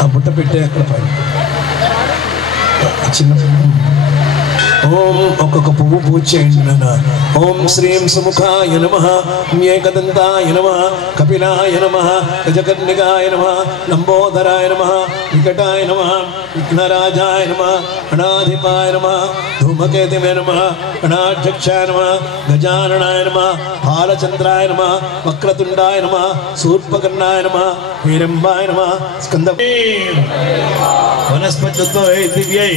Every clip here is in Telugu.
ఆ బుట్ట పెట్టే అక్కడ పైన చిన్న ఓం ఒక్కొక్క పువ్వు పూజ చేయండి నాన్న. ఓం శ్రీం సుముఖాయ నమః, ఏకదంతాయ నమః, కపిలాయ నమః, గజకర్ణికాయ నమః, లంబోదరాయ నమః, వికటాయ నమః, విఘ్నరాజాయ నమః, గణాధిపాయ నమః, ధూమకేతువే నమః, గణాధ్యక్షాయ నమః, గజాననాయ నమః, బాలచంద్రాయ నమః, వక్రతుండాయ నమః, శూర్పకర్ణాయ నమః, హిరంబాయ నమః, స్కంద వనస్పత్యై దివ్యై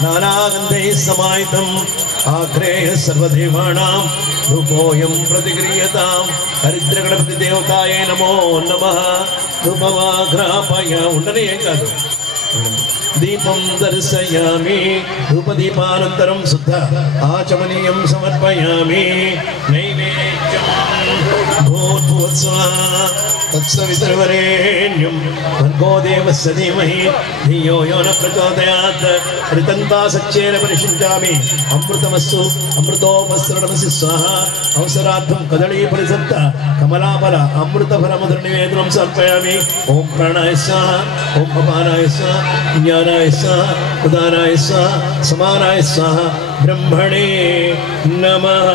నానాగంధైః సమాహితం ఆగ్రేయ సర్వదేవానాం రూపోయం ప్రతిక్రియతాం హరిద్ర గణపతి దేవతాయే నమో నమః. రూపమాగ్రాపయ ఉండనే ఏం కాదు. దీపం దర్శయామి, ధూపదీపానంతరం శుద్ధ ఆచమనీయం సమర్పయామి. నైవేద్యం భూర్భువస్వః తత్సవితుర్వరేణ్యం భర్గో దేవస్య ధీమహి ధియో యో న ప్రచోదయాత్. రితంతా సచ్చేన పరిషించామి. అమృతమస్తు అమృతోపస్రణమసి స్వాహ. అవసరార్థం కదళీ పరిసప్త కమలాఫల అమృతఫలమధుర నివేదనం సమర్పయామి. ఓం ప్రాణాయ స్వాహ, ఓం అపానాయ స్వాహ, జ్ఞానాయ స్వాహ, ఉదానాయ స్వాహ, సమానాయ స్వాహ. బ్రహ్మణే నమః.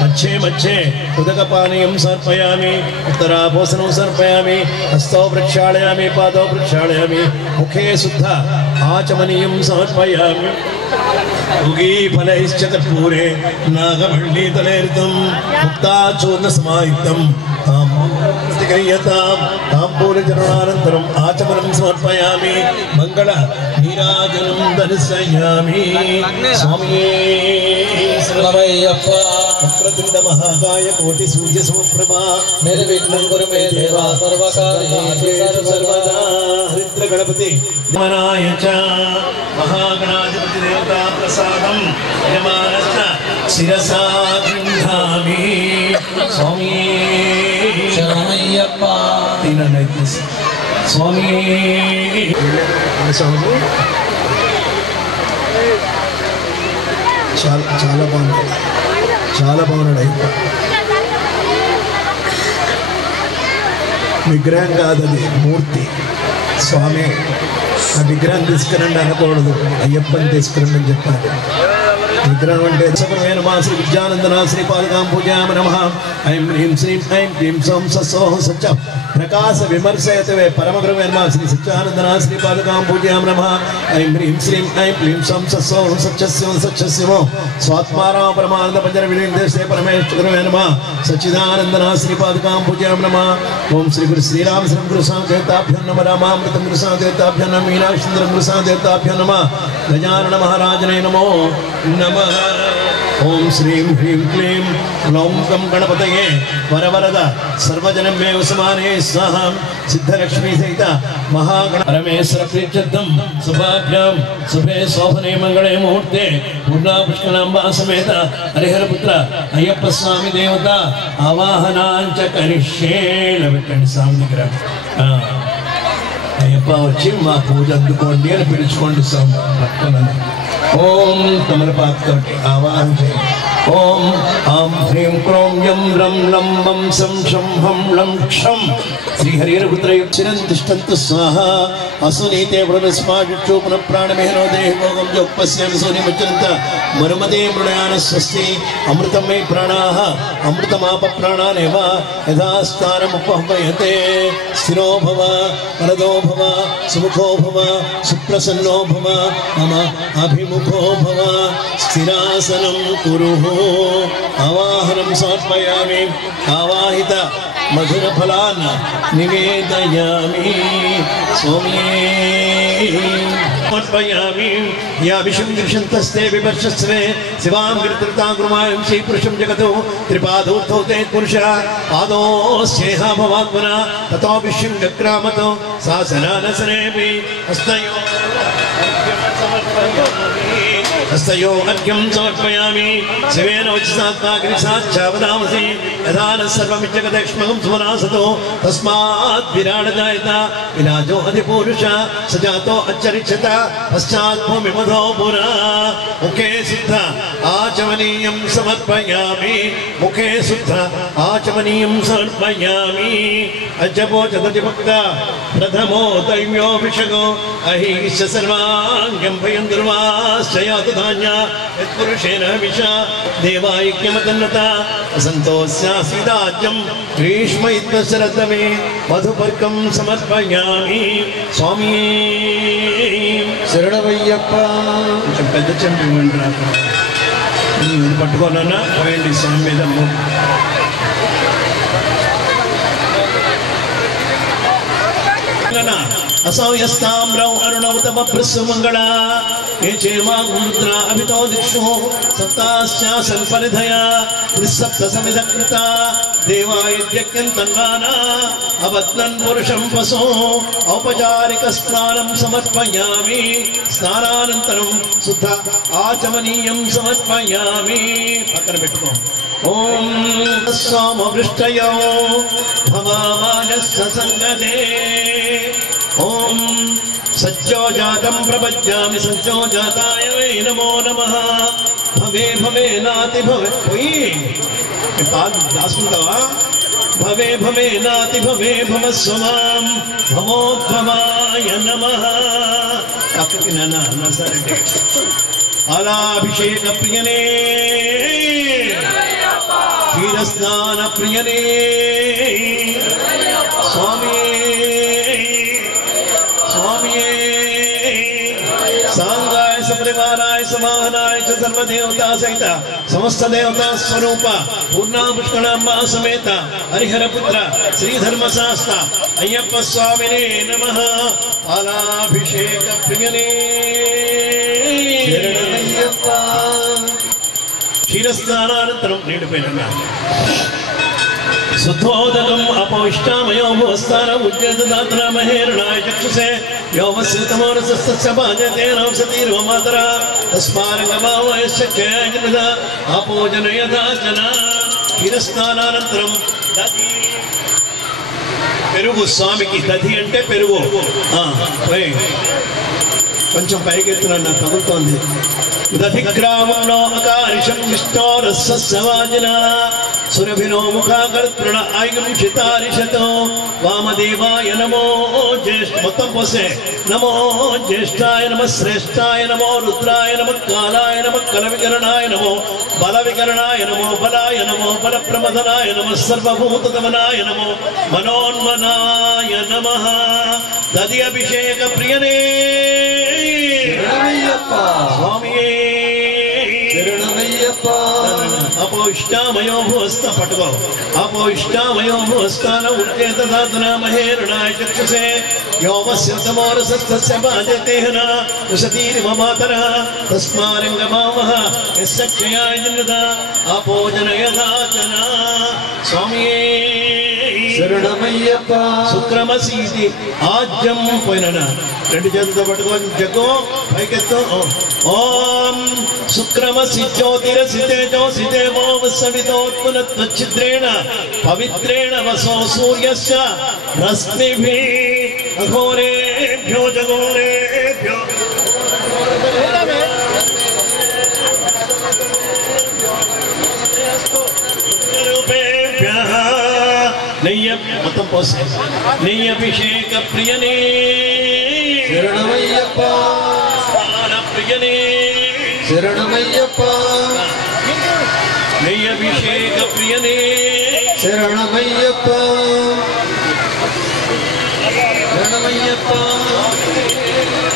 మధ్యే మధ్యే ఉదకపానీయం సమర్పయామి. ఉత్తరాభోసనం సమర్పయామి. హస్తో ప్రక్షాళయామి, పాదో ప్రక్షాళయామి. ముఖే శుద్ధ ఆచమనీయం సమర్పయామి. ఉగీఫలైశ్చ కర్పూరే నాగమణీతలేరితం ముక్తాచూర్ణ సమాయుక్తం ప్రతిక్రియతాం. తాంబూలచరణానంతరం ఆచమనం సమర్పయామి. మంగళ నీరాజనం దర్శయామి. స్వామియే శరణమయ్యప్ప. వక్రతుండ మహాకాయ కోటి సూర్య సమప్రభా నిర్విఘ్నం కురు మే దేవా సర్వకార్యేషు సర్వదా. హరిద్ర గణపతి మనాయ చ మహాగణాధిపతి దేవతా ప్రసాదం యమానశ్చ శిరసా గృహామి. స్వామి శరణమయ్యప్ప. స్వామి చాలా బాగుంది, చాలా బాగున్నాడు అయ్యప్ప. విగ్రహం కాదది, మూర్తి. స్వామి ఆ విగ్రహం తీసుకురండి అనకూడదు, అయ్యప్పని తీసుకురండి అని చెప్పాలి. విగ్రహం అంటే సకలమైన మా శ్రీ విద్యానందన శ్రీ పాదకాం పూజయామ నమః. ఐం హ్రీం శ్రీం ఐం క్లీం సౌం సత్సోహ సత్య ప్రకాశ విమర్శయతవే పరమగురువేన్ మా శ్రీ సత్యానందన శ్రీ పాదకాం పూజయామ నమః. ఐం హ్రీం శ్రీం ఐం క్లీం సౌం సత్సోహ సత్యస్యం సత్యస్యమో స్వాత్మారామ పరమానంద పంజర విలీనదేశే పరమేశ్వరవే నమః. సచ్చిదానందన శ్రీ పాదకాం పూజయామ నమః. ఓం శ్రీ గురు శ్రీరామ శ్రీ గురు సాందేవతాభ్యం నమః. రామామృతం గురు సాందేవతాభ్యం నమః. మీనాక్షింద్రం గురు సాందేవతాభ్యం నమః. గజానన మహారాజనే నమో నమః. ఓం శ్రీం హ్రీం క్లీం గ్లౌం గం గణపతయే వరవరద సర్వజనం మే ఉస్మానే స్వాహ. సిద్ధలక్ష్మీ సహిత మహాగణ పరమేశ్వర ప్రీత్యర్థం శుభాభ్యాం శుభే శోభనే మంగళే ముహూర్తే పూర్ణా పుష్కలాంబా సమేత హరిహరపుత్ర అయ్యప్ప స్వామి దేవత ఆవాహనాంచ కరిష్యే. పెట్టండి స్వామి దగ్గర. అయ్యప్ప వచ్చి మా పూజ అందుకోండి అని పిలుచుకోండి స్వామి భక్తులని. ఓం తమలపాకుతో ఆవాహన చేయండి. ఓం ఆం హ్రీం క్రోం యం రం లం వం సం శం హం లం క్షం శ్రీహరిహరపుత్రయుక్తిరం తిష్టంతు స్వాహ. అసునీతే వృణస్మాచు పునః ప్రాణమేహనో దేహోగం జోపస్యామి సూర్యముచ్చంత మరుమదే మృణయాన స్వస్తి. అమృతం మే ప్రాణాః అమృతమాప ప్రాణానేవ యథాస్థానముపహ్వయతే. స్థిరో భవ వరదో భవ సుముఖో భవ సుప్రసన్నో భవ మమ అభిముఖో భవ. స్థిరాసనం కురు. ఆవాహనం సమర్పయామి. ఆవాహిత మధురఫలాన్ నివేదయామి. స్వామి సమర్పయామి. యా విషం దృశంతస్తే వివర్షస్వే శివాం గిరిత్రితాం గురుమాయం శ్రీపురుషం జగతో త్రిపాదోర్థౌ తే పురుష పాదోస్యేహ భవాత్మన తతో విష్ణుం గక్రామతో శాసనానసనేపి హస్తయో हस्तयो अर्घ्यं समर्पयामि शिवेन वचसात्माग्निसाक्षावदामसि यदा न सर्वमित्यगतक्ष्मकं सुमनासतो तस्मात् विराडजायत विराजो अधिपूरुष सजातो अच्चरिष्यत पश्चात् भूमिमधो पुरा मुखे शुद्ध आचमनीयं समर्पयामि मुखे शुद्ध आचमनीयं समर्पयामि अजपो चतुर्भक्त प्रथमो दैव्योऽभिषेको अहिश्च सर्वाङ्गं भयं दुर्वाश्चयातु धान्या यत्पुरुषेण विशा देवायज्ञमतन्नता असन्तोस्यासीदाज्यं ग्रीष्मयित्वशरदमे मधुपर्कं समर्पयामि स्वामी शरणमय्यप्प కొంచెం పెద్ద చెంబు ఇవ్వండి నాకు ఇది పట్టుకోనన్నా పోయండి స్వామి మీద असौयस्ताम्रौ अरुणौ तम भृस्सुमङ्गला ये चेमागुन्द्रा अभितो दिक्षु सप्ताश्चासन् परिधया त्रिसप्तसमिधकृता देवायज्ञं तन्वाना अवत्नन् पुरुषं पशो औपचारिकस्नानं समर्पयामि स्नानानन्तरं शुद्ध आचमनीयं समर्पयामि पक्कन पेट्टुको ओम सोमवृष्टयो भवामानस्य संगदे ओम सज्जोजातं प्रपद्यामि सज्जोजाताय वै नमो नमः भवे भवे नाति भवे कोई पाद दासुंतवा भवे भवे नाति भवे भवस्वमां भवोद्भवाय नमः अक्किनना नसरटे अलाभिषेक प्रियने क्षीरस्नान प्रियने स्वामी स्वामी सांगाय सपरिवाराय समाहनाय च सर्वदेवता सहित समस्त देवता स्वरूप पूर्णा पुष्करांबा समेत हरिहर पुत्र श्रीधर्मशास्त्र अय्यप्प स्वामिने नमः पालाभिषेक प्रियने शरणमय्यप्प क्षीरस्नानानन्तरं नीडुपेन शुद्धोदकम् अपविष्टामयो भुवस्तान उज्जयदात्र महेरणाय चक्षुषे योमस्य तमोरसस्तस्य भाजते नवसतीर्व मातरा तस्मारङ्गभावयस्य चयजनद आपोजनयदाचन क्षीरस्नानानन्तरं दधि పెరుగు స్వామికి దధి అంటే పెరుగు కొంచెం పైకెత్తున తగులుతోంది दधिग्रामो अकारिशं विष्णोरस्सवाजिना सुरभिनो मुखाकर्तृण आयुंशितारिशतो वामदेवाय नमो ज्येष्ठ मोत्तं पोसे नमो ज्येष्ठाय नमः श्रेष्ठाय नमो रुद्राय नमः कालाय नमः कलविकरणाय नमो बलविकरणाय नमो बलाय नमो बलप्रमदनाय नमः सर्वभूतगमनाय नमो मनोन्मनाय नमः दधि अभिषेक प्रियने स्वामी अपोष्टामयो भुवस्त पटको अपोष्टामयो भुवस्तान उज्जयदातना महेरणाय चक्षुषे योमस्य तमोरसस्तस्य भाजतेहन वसतीर्व मातरः तस्मारङ्गभावः यस्य क्षयाय जन्मदा अपोजनयदाचन स्वामी शरणमय्यप्प शुक्रमसीति आज्यं पोयनन రెండు చేతులతో పట్టుకొని జగో పైకెత్తు ఓం శుక్రమసి జ్యోతిరసితేజోసిదేవో వసవితోత్పునత్వచ్ఛిద్రేణ పవిత్రేణ వసో సూర్యస్య రశ్మిభిః అఘోరేభ్యో జఘోరేభ్యో రూపేభ్యః నయ్య మొత్తం పోసే నయ్యభిషేక ప్రియనే शरणमय्यप्प प्रियने शरणमय्यप्प नय्यभिषेक प्रियने शरणमय्यप्प शरणमय्यप्प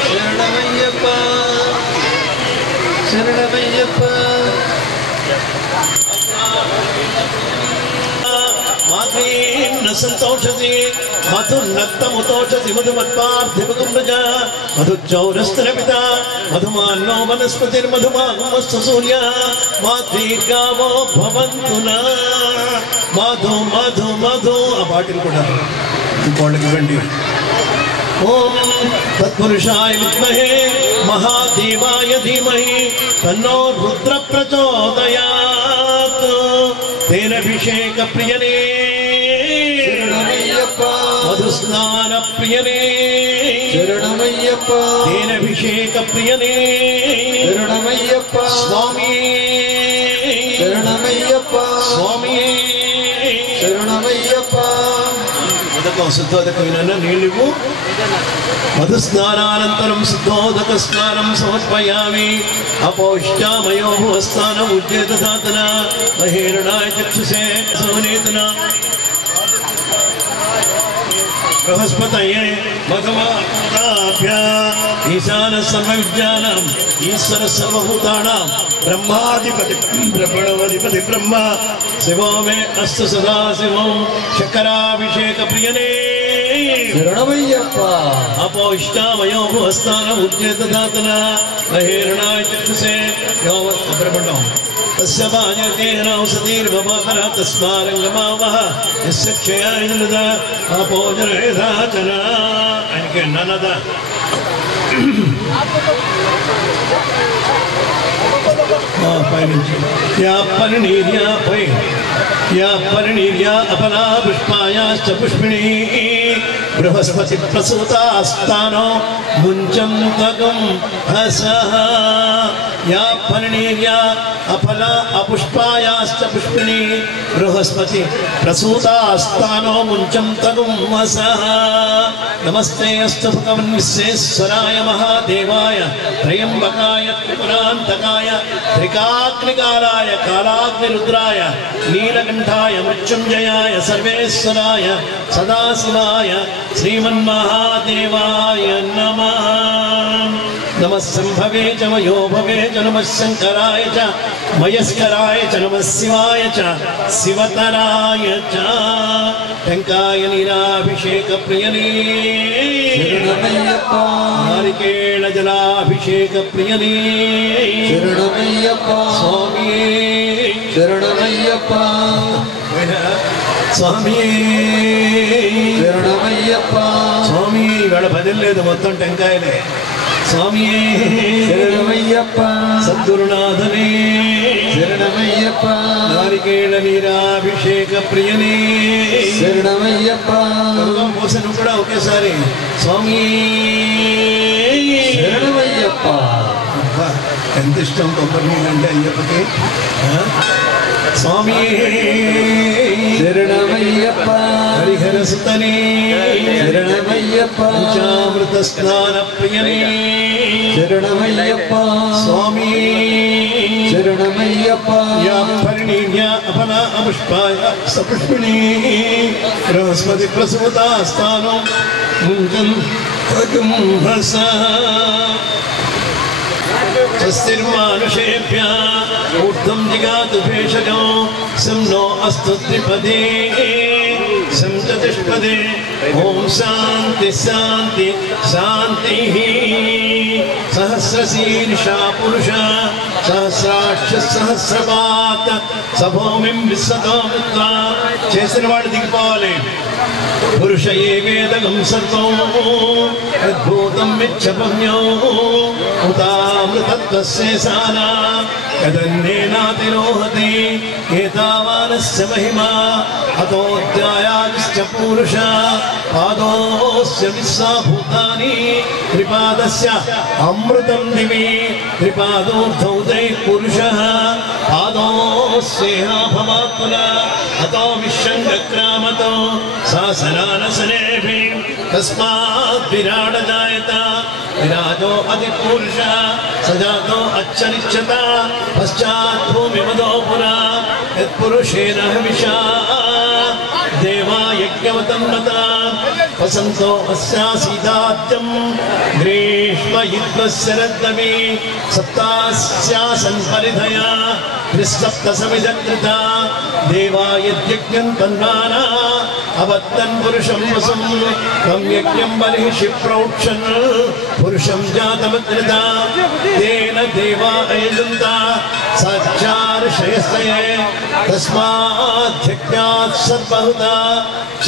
शरणमय्यप्प शरणमय्यप्प माधुर्येण संतोषति मधुन्नक्तमुतोषति मधुमत्पार्थिवकुम्भज मधुचौरस्तरपिता मधुमान्नो वनस्पतिर्मधुमागमश्च सूर्यः माधुर्गावो भवन्तु न मधु मधु मधु आ बाटिल కూడా ఇంకోళ్ళకి ఇవ్వండి ओम तत्पुरुषाय विद्महे महादेवाय धीमहि तन्नो रुद्र प्रचोदयात्। तेन अभिषेक प्रियने मधुस्नान प्रियने तेन अभिषेक प्रियने स्वामी स्वामी शुद्धोदकమైన నీళ్లు మధుస్నానానంతరం శుద్ధోదక స్నానం సమర్పయామి అపౌష్టామయో భువస్థానం ఉద్యేత సాధన మహేరణాయ చక్షుషే సోనేతన బృహస్పతయే భగవాభ్య ఈశాన సర్వవిద్యానాం ఈశ్వర సర్వభూతానాం బ్రహ్మాధిపతి బ్రహ్మణోధిపతి బ్రహ్మ శివో మే అస్తు సదా శివం శంకరాభిషేక ప్రియనే అపౌష్టామయో భువస్థానం ఉద్యేత దాతన మహేరణాయ చక్షుషే బ్రహ్మణం तस्य भाजतेन औषधीर्भवकर तस्मारङ्गमावः यस्य क्षयाय नद अपोजनेधाचन इनके ननद या परिणीर्या अपना पुष्पायाश्च पुष्पिणी बृहस्पति प्रसूतास्तानो मुञ्चं तगं हसः या परिणीर्या अपला अपुष्पायाश्च पुष्पिणी बृहस्पति प्रसूतास्तानो मुञ्चं तगं हसः। नमस्ते अस्तु भगवन् विश्वेश्वराय महादेवाय त्र्यम्बकाय त्रिपुरान्तकाय त्रिकाग्निकालाय कालाग्निरुद्राय नीलकण्ठाय मृत्युञ्जयाय सर्वेश्वराय सदाशिवाय श्रीमन्महादेवाय नमः। नमः संभवे च मयो भवे च नमः शंकराय च मयस्कराय च नमः शिवाय च शिवतराय च टंकाय नीलाभिषेक प्रियने नारिकेल जलाभिषेक प्रियने स्वामी स्वामी स्वामी इवाళ భజన లేదు మొత్తం టెంకాయలే स्वामी सद्गुरुनाथने नारिकेल नीराभिषेक प्रियने పోసను కూడా ఒకేసారి स्वामी ఎంత ఇష్టం కొబ్బరి నీళ్ళు అంటే అయ్యప్పకి स्वामी हरिहर सुतने पंचामृत स्नान प्रियने स्वामी या परिणीर्या अपना अपुष्पाय सपुष्पिणी बृहस्पति प्रसूता स्थानो मुञ्चं तगं हसः। स्वस्तिर्मानुषेभ्यः ऊर्ध्वं जिगातु भेषजो सं नो अस्तु त्रिपदे सं चतुष्पदे ॐ शान्ति शान्ति शान्तिः। सहस्रशीर्षा पुरुषः सहस्राक्ष सहस्रपात् सभूमिं विश्वतो मुद्रा చేసిన వాడు దిగిపోవాలి పురుష ఏవేదగం సర్వం అద్భుతం మిచ్చపమ్యో ఉతామృతత్వస్యేసానా యదన్నేనాతిరోహతి ఏతావానస్య మహిమా అతోధ్యాయాశ్చ పురుష పాదోస్య విశ్వభూతాని త్రిపాదస్య అమృతం దివి త్రిపాదోర్ధౌ దై పురుషః పాదోస్యేహ భవాత్మన अतो विश्वंगक्रामतो सासनानसनेभिः तस्मात् विराट जायत विराजो अधिपुरुषः सजातो अच्छरिच्यता पश्चात् भूमिमदो पुरा यत्पुरुषेण हविषा देवा यज्ञवतन्नता वसन्तो अस्यासीदाद्यं ग्रीष्मयुद्धस्य रद्दमि सप्तास्यासन् परिधया त्रिसप्तसमिदकृता देवा यज्ञं तन्वाना अवत्तन् पुरुषं वसं तं यज्ञं बलिः क्षिप्रौक्षन् पुरुषं जातमत्रिता तेन देवा अयजन्ता सच्चार्षयस्तये तस्माद्यज्ञात् सर्वहुता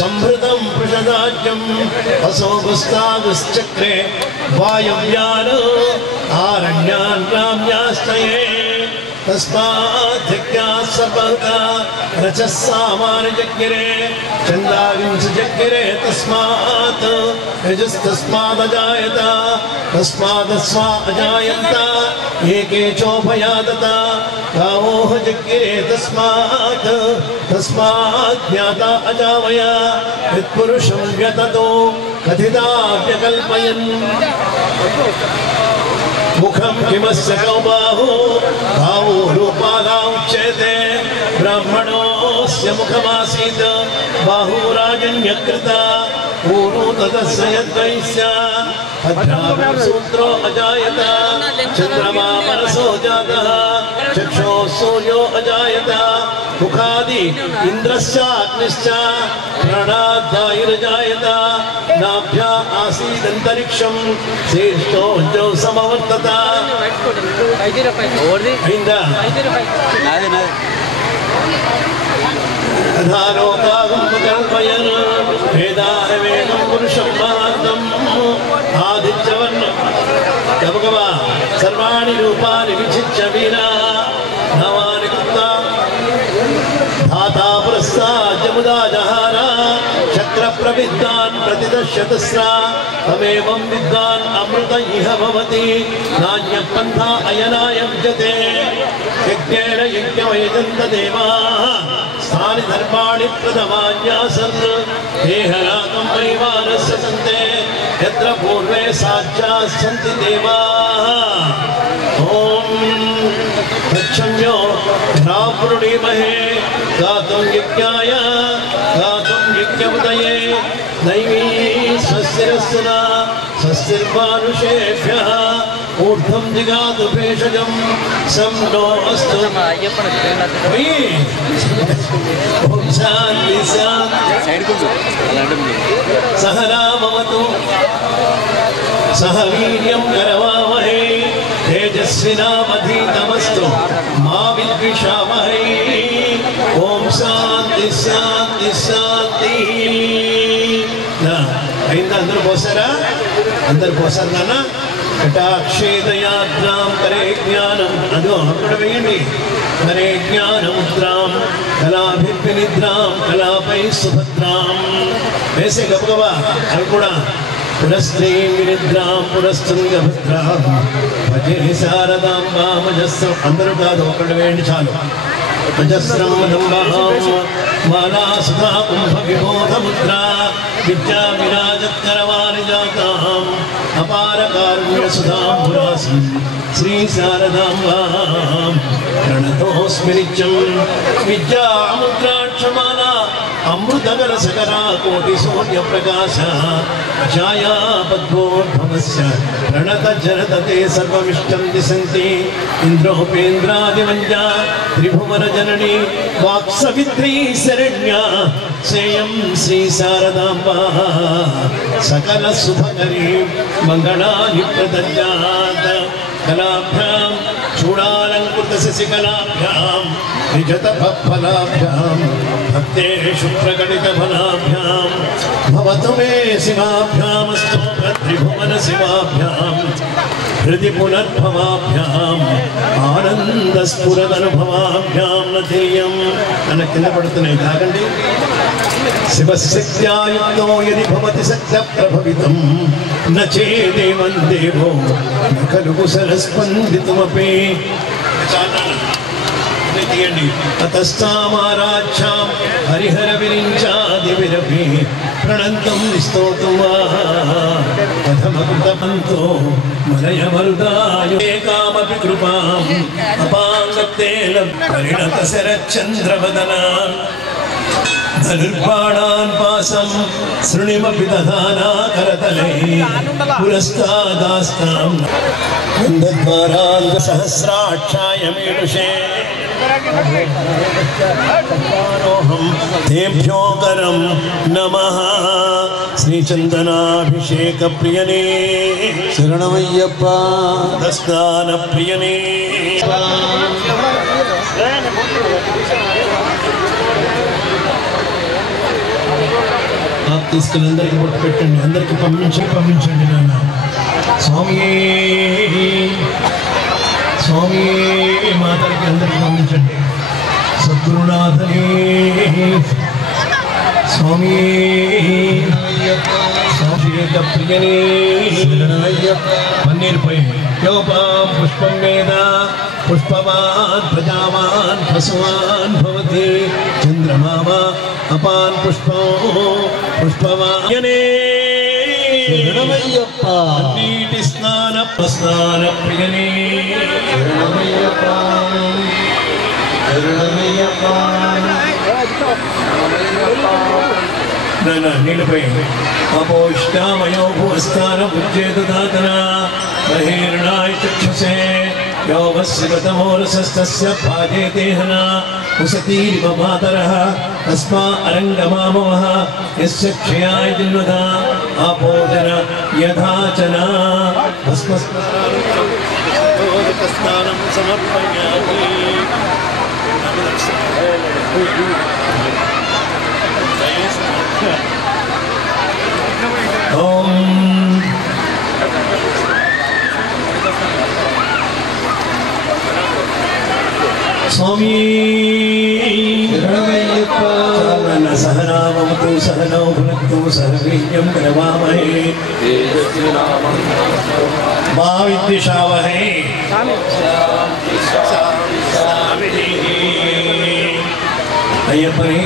संभृतं पृषदाज्यं असोगुस्तागुश्चक्रे वायव्यान् आरण्यान् ग्राम्यास्तये तस्माद्यज्ञात् सर्वहुता रचः सामान्यजज्ञिरे चन्दाविंशजज्ञिरे तस्मात् यजस्तस्मादजायत तस्मादस्वा अजायन्त एके चोभयादता गावोह जज्ञिरे तस्मात् ज्ञाता अजावया यत्पुरुषं व्यततो कथिताव्यकल्पयन् मुखं किमस्य कौ बाहु भावो रूपादा उच्यते ब्राह्मणोऽस्य मुखमासीत् बाहुराजन्यकृता पूर्वो तदस्य यद्वैस्य सूत्रो अजायत चन्द्रमा मनसो जातः चक्षुः सूर्यो अजायत मुखादि इन्द्रस्याग्निश्च प्राणाद्वायुर्जायत नाभ्या आसीदन्तरिक्षं श्रेष्ठोऽजौ समवर्तत कल्पयन् वेदावेदं पुरुषं महान्तम् आदित्यवर्ण भगवा सर्वाणि रूपाणि विचिच्य वीरा नवानि कृत्वा धाता पुरस्ताद्यमुदा जहार चक्रप्रविद्वान् प्रतिदश्यतस्रा तमेवं विद्वान् अमृत इह भवति नान्यपन्था अयनाय विद्यते यज्ञेन यज्ञमयजन्त देवाः स्थानि धर्माणि प्रथमान्यासन् देहरागं परिवारस्य सन्ते यत्र पूर्वे साक्षात् सन्ति देवाः ॐ तच्छम्यो रावृणीमहे गातुं यज्ञाय गातुं यज्ञमुदये दैवी स्वस्तिरस्सुना स्वस्तिर्मानुषेभ्यः ऊर्ध्वं जिगातु भेषजं सं नो अस्तु शान्ति सह रामवतु सह वीर्यं करवावहै तेजस्विनावधीतमस्तु मा विद्विषावहै ॐ शान्ति शान्ति शान्ति అందరూ పోసారా అందరు పోసారు నాన్న కటాక్షేదయాద్రాం కరే జ్ఞానం అదో అక్కడ వేయండి కరే జ్ఞానముద్రాం కళాభిర్వినిద్రాం కళాపై సుభద్రాం వేసే గబగబా అవి కూడా పురస్త్రీ వినిద్రాం పురస్తుంగభద్రాం భజే శారదాం వామజస్రం అందరూ కాదు ఒకటి వేయండి చాలు అజస్రం మాలా సుధా కుంభ విబోధముద్రా విద్యా విరాజత్కరవాణి జాతాం అపార కారుణ్య సుధాంబురాసి శ్రీ శారదాంబాం ప్రణతోస్మి నిత్యం విద్యాముద్రాక్షమాలా అమృతకర సకరా కోటి సూర్య ప్రకాశ ఛాయా పద్మోద్భవస్య ప్రణత జనతతే సర్వమిష్టం దిశంతి ఇంద్రోపేంద్రాదివంజా త్రిభువన జనని వాక్సవిత్రీ శరణ్యా సేయం శ్రీ శారదాంబా సకల శుభకరీ మంగళాని ప్రదద్యాత్ కళాభ్యాం చూడాలంకృత శశికళాభ్యాం విజత ఫలాభ్యాం భక్తేషు ప్రకటిత ఫలాభ్యాం భవతు మే శివాభ్యామస్తు త్రిభువన శివాభ్యాం హృది పునర్భవాభ్యాం ఆనంద స్ఫురదనుభవాభ్యాం నతేయం అన్న కింద పడుతున్నాయి కాకండి శివశక్త్యాయుక్తో యది భవతి సత్య ప్రభవితం నచేదేవం దేవో ఖలు కుశలస్పందితుమపి తతస్తామారాధ్యాం హరిహర విరించాది విరపి ప్రణంతం స్తోతుం కథమకృతమంతో మలయమరుదాయ కామపి కృపాం అపాంగత్తేన పరిణత శరచంద్రవదనా ధనుర్బాణాన్ పాసం శృణిమపి దధానా కరతలే పురస్తాదాస్తాం గంధద్వారాంగ సహస్రాక్షాయ మీడుషే तेभ्यो करम नमः श्रीचंदनाभिषेक प्रियने शरणमय्यप्पा दस्तान प्रियने आप తీసుకుని అందరికి బొట్టు పెట్టండి అందరికి పంపించండి నాన్న స్వామి స్వామి మాతకి అందరికి పంపించండి సద్గురునాథని స్వామి స్వామిక ప్రియని మన్నీరుపై యోపాం పుష్పం వేద పుష్పవాన్ ప్రజావాన్ పశువాన్ భవతి చంద్రమామ అపాన్ పుష్పవాన్ శరణమయ్యప్ప నీటి స్నాన ప్రియని శరణమయ్యప్ప శరణమయ్యప్ప నీళ్ళపై అపోష్టామయో భూస్థాన ఉజ్జేదాతన బహిర్ణాయ చక్షుషే యోగస్యతమోరసస్తస్య భాజేతేహన ఉసతీరివ మాతరః తస్మా అరంగమామవః యస్య క్షయాయ జిన్వద ఆపోజన యథాచన భస్మస్నానం సమర్పయామి ఓం స్వామి శరణమయ్యప్ప సహనామతు సహనౌ భునక్తు సహవీర్యం కరవామహే మా విద్విషావహే అయ్యప్పని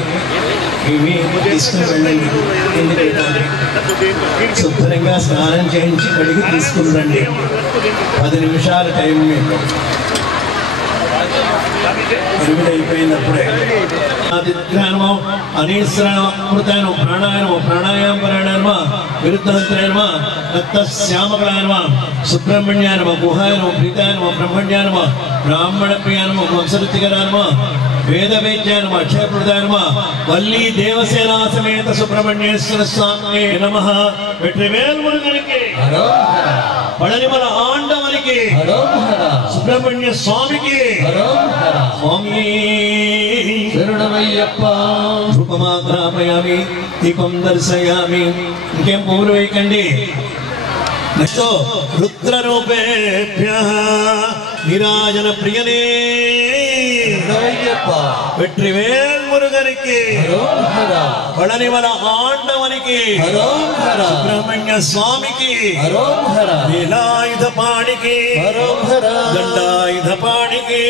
ఇవి తీసుకుని వెళ్ళండి కిందికి పెట్టండి శుభ్రంగా స్నానం చేయించి కడిగి తీసుకుని రండి 10 నిమిషాల టైం మీకు అయిపోయినప్పుడే ఆదిత్యానమో అనీశ్వరామృతాయనమో ప్రాణాయామో ప్రాణాయామ పరాయణమ విరుద్ధహంత్రాయనమ రక్తశ్యామకళాయనమ సుబ్రహ్మణ్యానమ గుహాయనమో ప్రీతాయనమో బ్రహ్మణ్యానమ బ్రాహ్మణ ప్రియానమో వంశరుచికరానమ వేద వేద్యానమ అక్షయప్రదాయనమ వల్లీ దేవసేనా సమేత సుబ్రహ్మణ్యేశ్వర స్వామి నమః వెట్రివేల్ మురుగనికి పళనిమల ఆండవనికి సుబ్రహ్మణ్య స్వామికి స్వామి శరణమయ్యప్ప రూపమాగ్రాపయామి దీపం దర్శయామి ఇంకేం పువ్వులు వేయకండి నెక్స్ట్ రుద్రరూపేభ్యః నిరాజన ప్రియనే వెట్రివేల్ మురుగనికి పళనిమల ఆండవనికి సుబ్రహ్మణ్య స్వామికి నీలాయుధ పాణికి దండాయుధ పాణికి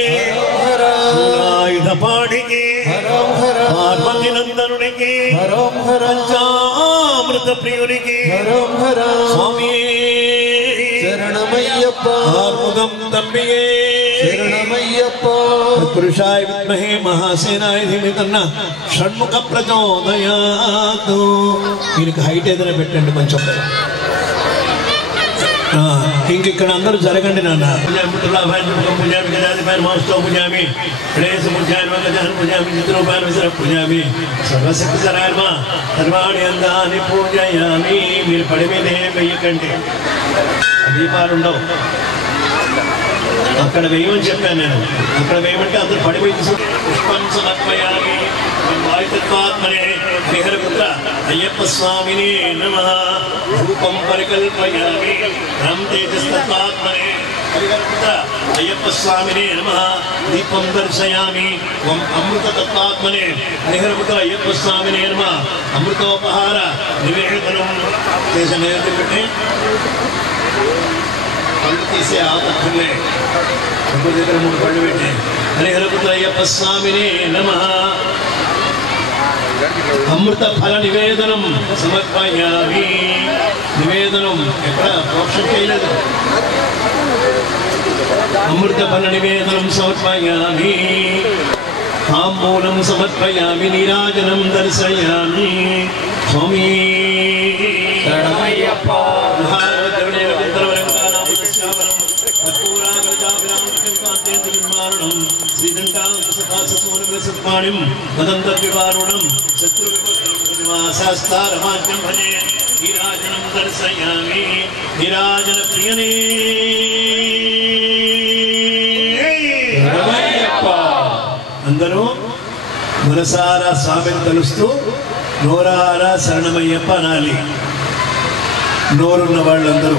శూలాయుధ పాణికి పార్వతి నందనునికి పంచామృత ప్రియునికి స్వామి శరణమయ్యప్ప ఆర్ముగం తంబియే శరణమయ్యప్ప పురుషాయ విద్మహే మహాసేనాయ ధీమహి తన్న షణ్ముఖ ప్రచోదయాత్ దీనికి హైట్ ఏదైనా పెట్టండి కొంచెం ఇంక ఇక్కడ అందరూ జరగండి నాన్న పూజామి గజాధిపాయన మహోత్సవ పూజామి గణేశ పూజామి గజాన్ని పూజామి చిత్రోపాయన విసర పూజామి సర్వశక్తి సరాయమ సర్వాణి అందాన్ని పూజయామి మీరు పడి మీద ఏం వెయ్యకండి దీపాలు ఉండవు అక్కడ వేయమని చెప్పాను నేను అక్కడ వేయమంటే అందరూ పడిపోయి పుష్పం సమర్పయామి వాయుతత్వాత్మనే హరిహరపుత్ర అయ్యప్ప స్వామిని నమః రూపం పరికల్పయామి రం తేజస్తత్వాత్మనే హరిహరపుత్ర అయ్యప్ప స్వామిని నమః దీపం దర్శయామి ఓం అమృతతత్వాత్మనే హరిహరపుత్ర అయ్యప్ప స్వామిని నమః అమృతోపహార నివేదనం చేసిన పెట్టి పళ్ళు తీసే ఆపత్తులే దగ్గర 3 పళ్ళు పెట్టి హరిహరపుత్ర అయ్యప్ప స్వామిని నమః అమృత ఫల నివేదనం సమర్పయామి నివేదనం ఎక్కడ ప్రోక్షణ చేయలేదు అమృత ఫల నివేదనం సమర్పయామి తాంబూలం సమర్పయామి నీరాజనం దర్శయామి స్వామి శరణమయ్యప్ప శ్రీదండా सत्माणिं वदन्तद्विवारुणं शत्रुविपक्षनिवासास्तारमाज्ञं भजे नीराजनं दर्शयामि नीराजनप्रियने అందరూ మనసారా స్వామిని తలుస్తూ నోరారా శరణమయ్యప్ప అనాలి. నోరున్న వాళ్ళందరూ,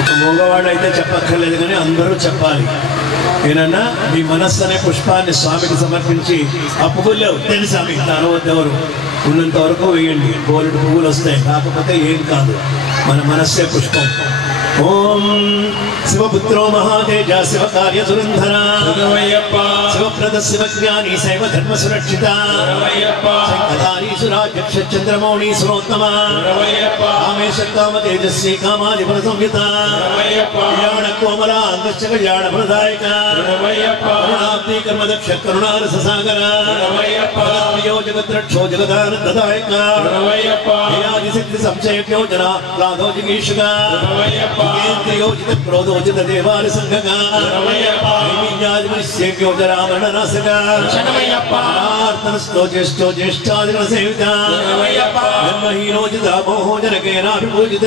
ఒక మగవాళ్ళు అయితే చెప్పక్కర్లేదు కానీ అందరూ చెప్పాలి. ఏనన్నా మీ మనస్సు అనే పుష్పాన్ని స్వామికి సమర్పించి ఆ పువ్వులు తెలుసా మీకు అనవద్దెవరు ఉన్నంత వరకు వేయండి. బోలెడు పువ్వులు వస్తాయి, కాకపోతే ఏం కాదు, మన మనస్సే పుష్పం. ఓం శివపుత్రో మహాతేజ శివ కార్య సురంధర శివప్రద శివజ్ఞాని శైవ ధర్మ సురక్షిత శంకరారీశ్వరాధ్యక్ష చంద్రమౌళి సురోత్తమ కామేశ కామ తేజస్వి కామాధిపర సంహిత కళ్యాణ కోమల అంగశ్చ కళ్యాణ ఫలదాయక కరుణాబ్ది కర్మదక్ష కరుణారస సాగర ప్రియో జగద్రక్షో జగదానందదాయక శక్తి సంశయజ్ఞో జన లాధో జిగీషుక యోజిత క్రోధోజిత దేవాల సంఘగా సేవ్యో జరామరణనాశక ప్రార్థనస్తో జ్యేష్ఠో జ్యేష్ఠాదిగణ సేవిత జన్మహీనోజిత మోహో జనకేనాభిపూజిత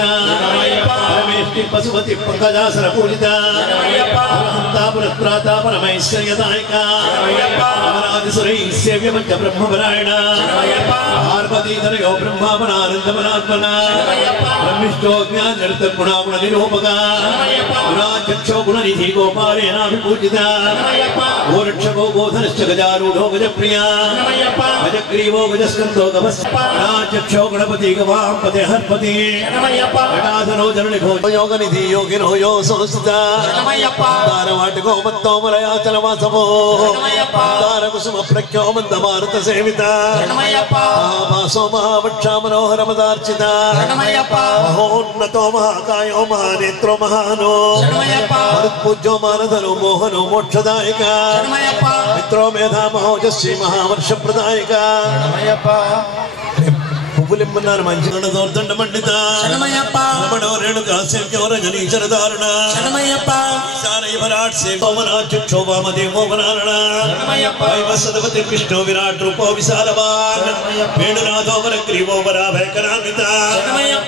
పరమేష్టి పశుపతి పంకజాసన పూజిత తాపురత్రాత పరమైశ్వర్యదాయక అమరాదిసురై సేవ్యమంచ బ్రహ్మపరాయణ పార్వతీధనయో బ్రహ్మాపనానందమనాత్మన బ్రహ్మిష్టో జ్ఞానర్త గుణాగుణ నిరూపక గుణాధ్యక్షో గుణనిధి గోపాలేనాభిపూజిత గోరక్షకో గోధనశ్చ గజారూఢో గజప్రియ గజగ్రీవో గజస్కందో గభస్నాధ్యక్షో గణపతి గవాంపతే హర్పతి జటాధనో జననిభో యోగనిధి యోగినో యో సంస్థిత దారవాటికో మత్తోమలయాచల వాసవో దారకుసుమ ప్రఖ్యో మందమారుత సేవిత మహాభాసో మహావక్షా మనోహర పదార్చిత మహోన్నతో మహాకాయో మహానేత్రో మహానో పూజ్యో మానధనో మోహనో మోక్షదాయక మిత్రో మేధామహోజస్వి మహావర్ష ప్రదాయక పువ్వులిమ్మన్నారు మంచి దోర్దండ పండిత రమణో రేణుక సేవ్యో రజనీచర దారుణ విరాట్ సేవోమనాచుక్షో వామదేవో వనారణ వైవసదవతి విష్ణు విరాట్ రూపో విశాలవాన్ వేణునాథో వరగ్రీవో వరాభయకరాన్విత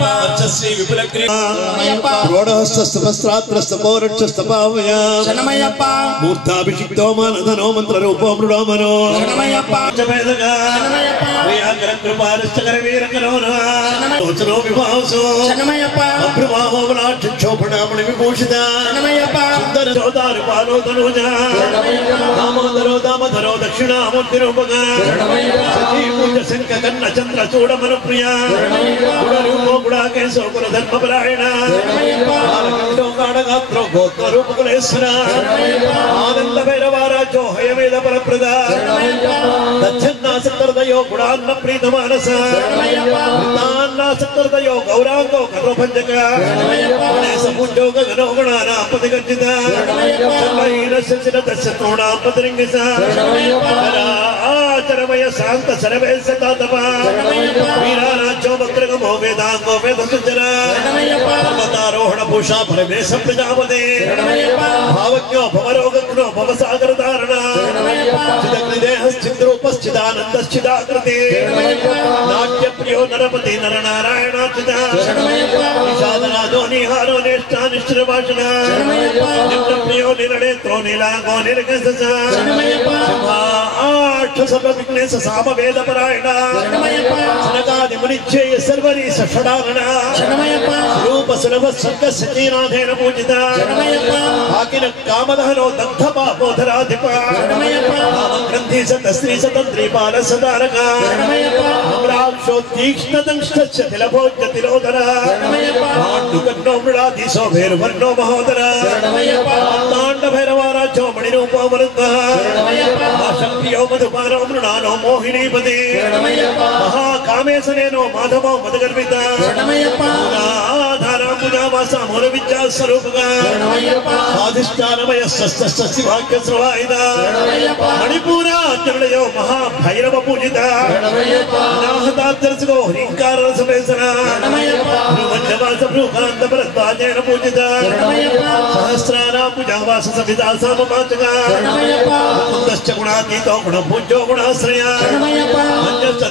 వర్చస్వి విపులగ్రీవ ప్రోఢహస్తస్తపస్త్రాత్రస్తపోరక్షస్తపావయ మూర్ధాభిషిక్తో మానధనో మంత్రరూపో మృడోమనో దామోదరో దక్షిణామూర్తిరూపక శంఖ కన్న చంద్ర చూడమను ప్రియ గుణరూపో గుడాకేశో కుల ధర్మపరాయణ గాత్రో గోత్ర రూపకులేశ్వర ఆనంద భైరవారాజో హయవేద పరప్రద దక్షన్నాసక్తర్దయో గుడాన్న ప్రీత మానస సక్తర్దయో గౌరాంగో కర్మభంజక పూజో గగనో గుణానాపతి గర్జిత చరమయ శాంత సరవేశతాతప వీరారాజ్యో వక్రగమో వేదాంగో వేద సుందర పర్వతారోహణ భూషా పరమేశ ప్రజాపదే భావజ్ఞో భవరోగజ్ఞో భవసాగర ధారణ చిదగ్నిదేహశ్చిద్రూపశ్చిదానందశ్చిదాకృతి నాట్యప్రియో నరపతి నరనారాయణాచ్యుత నిషాదనాదో నిహారో నేష్టానిష్ఠుర భాషణ నిమ్నప్రియో నిరడేత్రో నీలాంగో నిర్గస సర్వవిఘ్నేశ సామవేదపరాయణ సనకాది మునిచ్చేయ సర్వరీశ షడాగణ రూప సులభ స్వర్గ సచీనాథేన పూజిత ఆకిన కామదహనో దగ్ధ పాపోధరాధిప గ్రంథి సత స్త్రీ సతంత్రీ పాల సదారక అమ్రాక్షో తీక్ష్ణ దంష్ట తిలభోజ్య తిలోదర పాండుకన్నో మృడాధీశో భైరవర్ణో మహోదర తాండ భైరవారాజ్యో మణిరూపో మరుద్భ శక్తియో మధుపారో మృణానో మోహినీపతి మహాక కామేశనేనో మాధవ మదగర్విత ధారాంబుజావాస మూల విద్యా స్వరూపగా ఆదిష్టానమయ స్వస్తి వాక్య శ్రవాయిద మణిపూరాచరణయో మహాభైరవ పూజిత నాహతార్థరసగో హ్రీంకార రసవేసన వంజవాస భ్రూకాంత భరద్వాజేన పూజిత సహస్రానా పూజావాస సవితా సామమాచక కుందశ్చ గుణాతీతో గుణభూజ్యో గుణాశ్రయ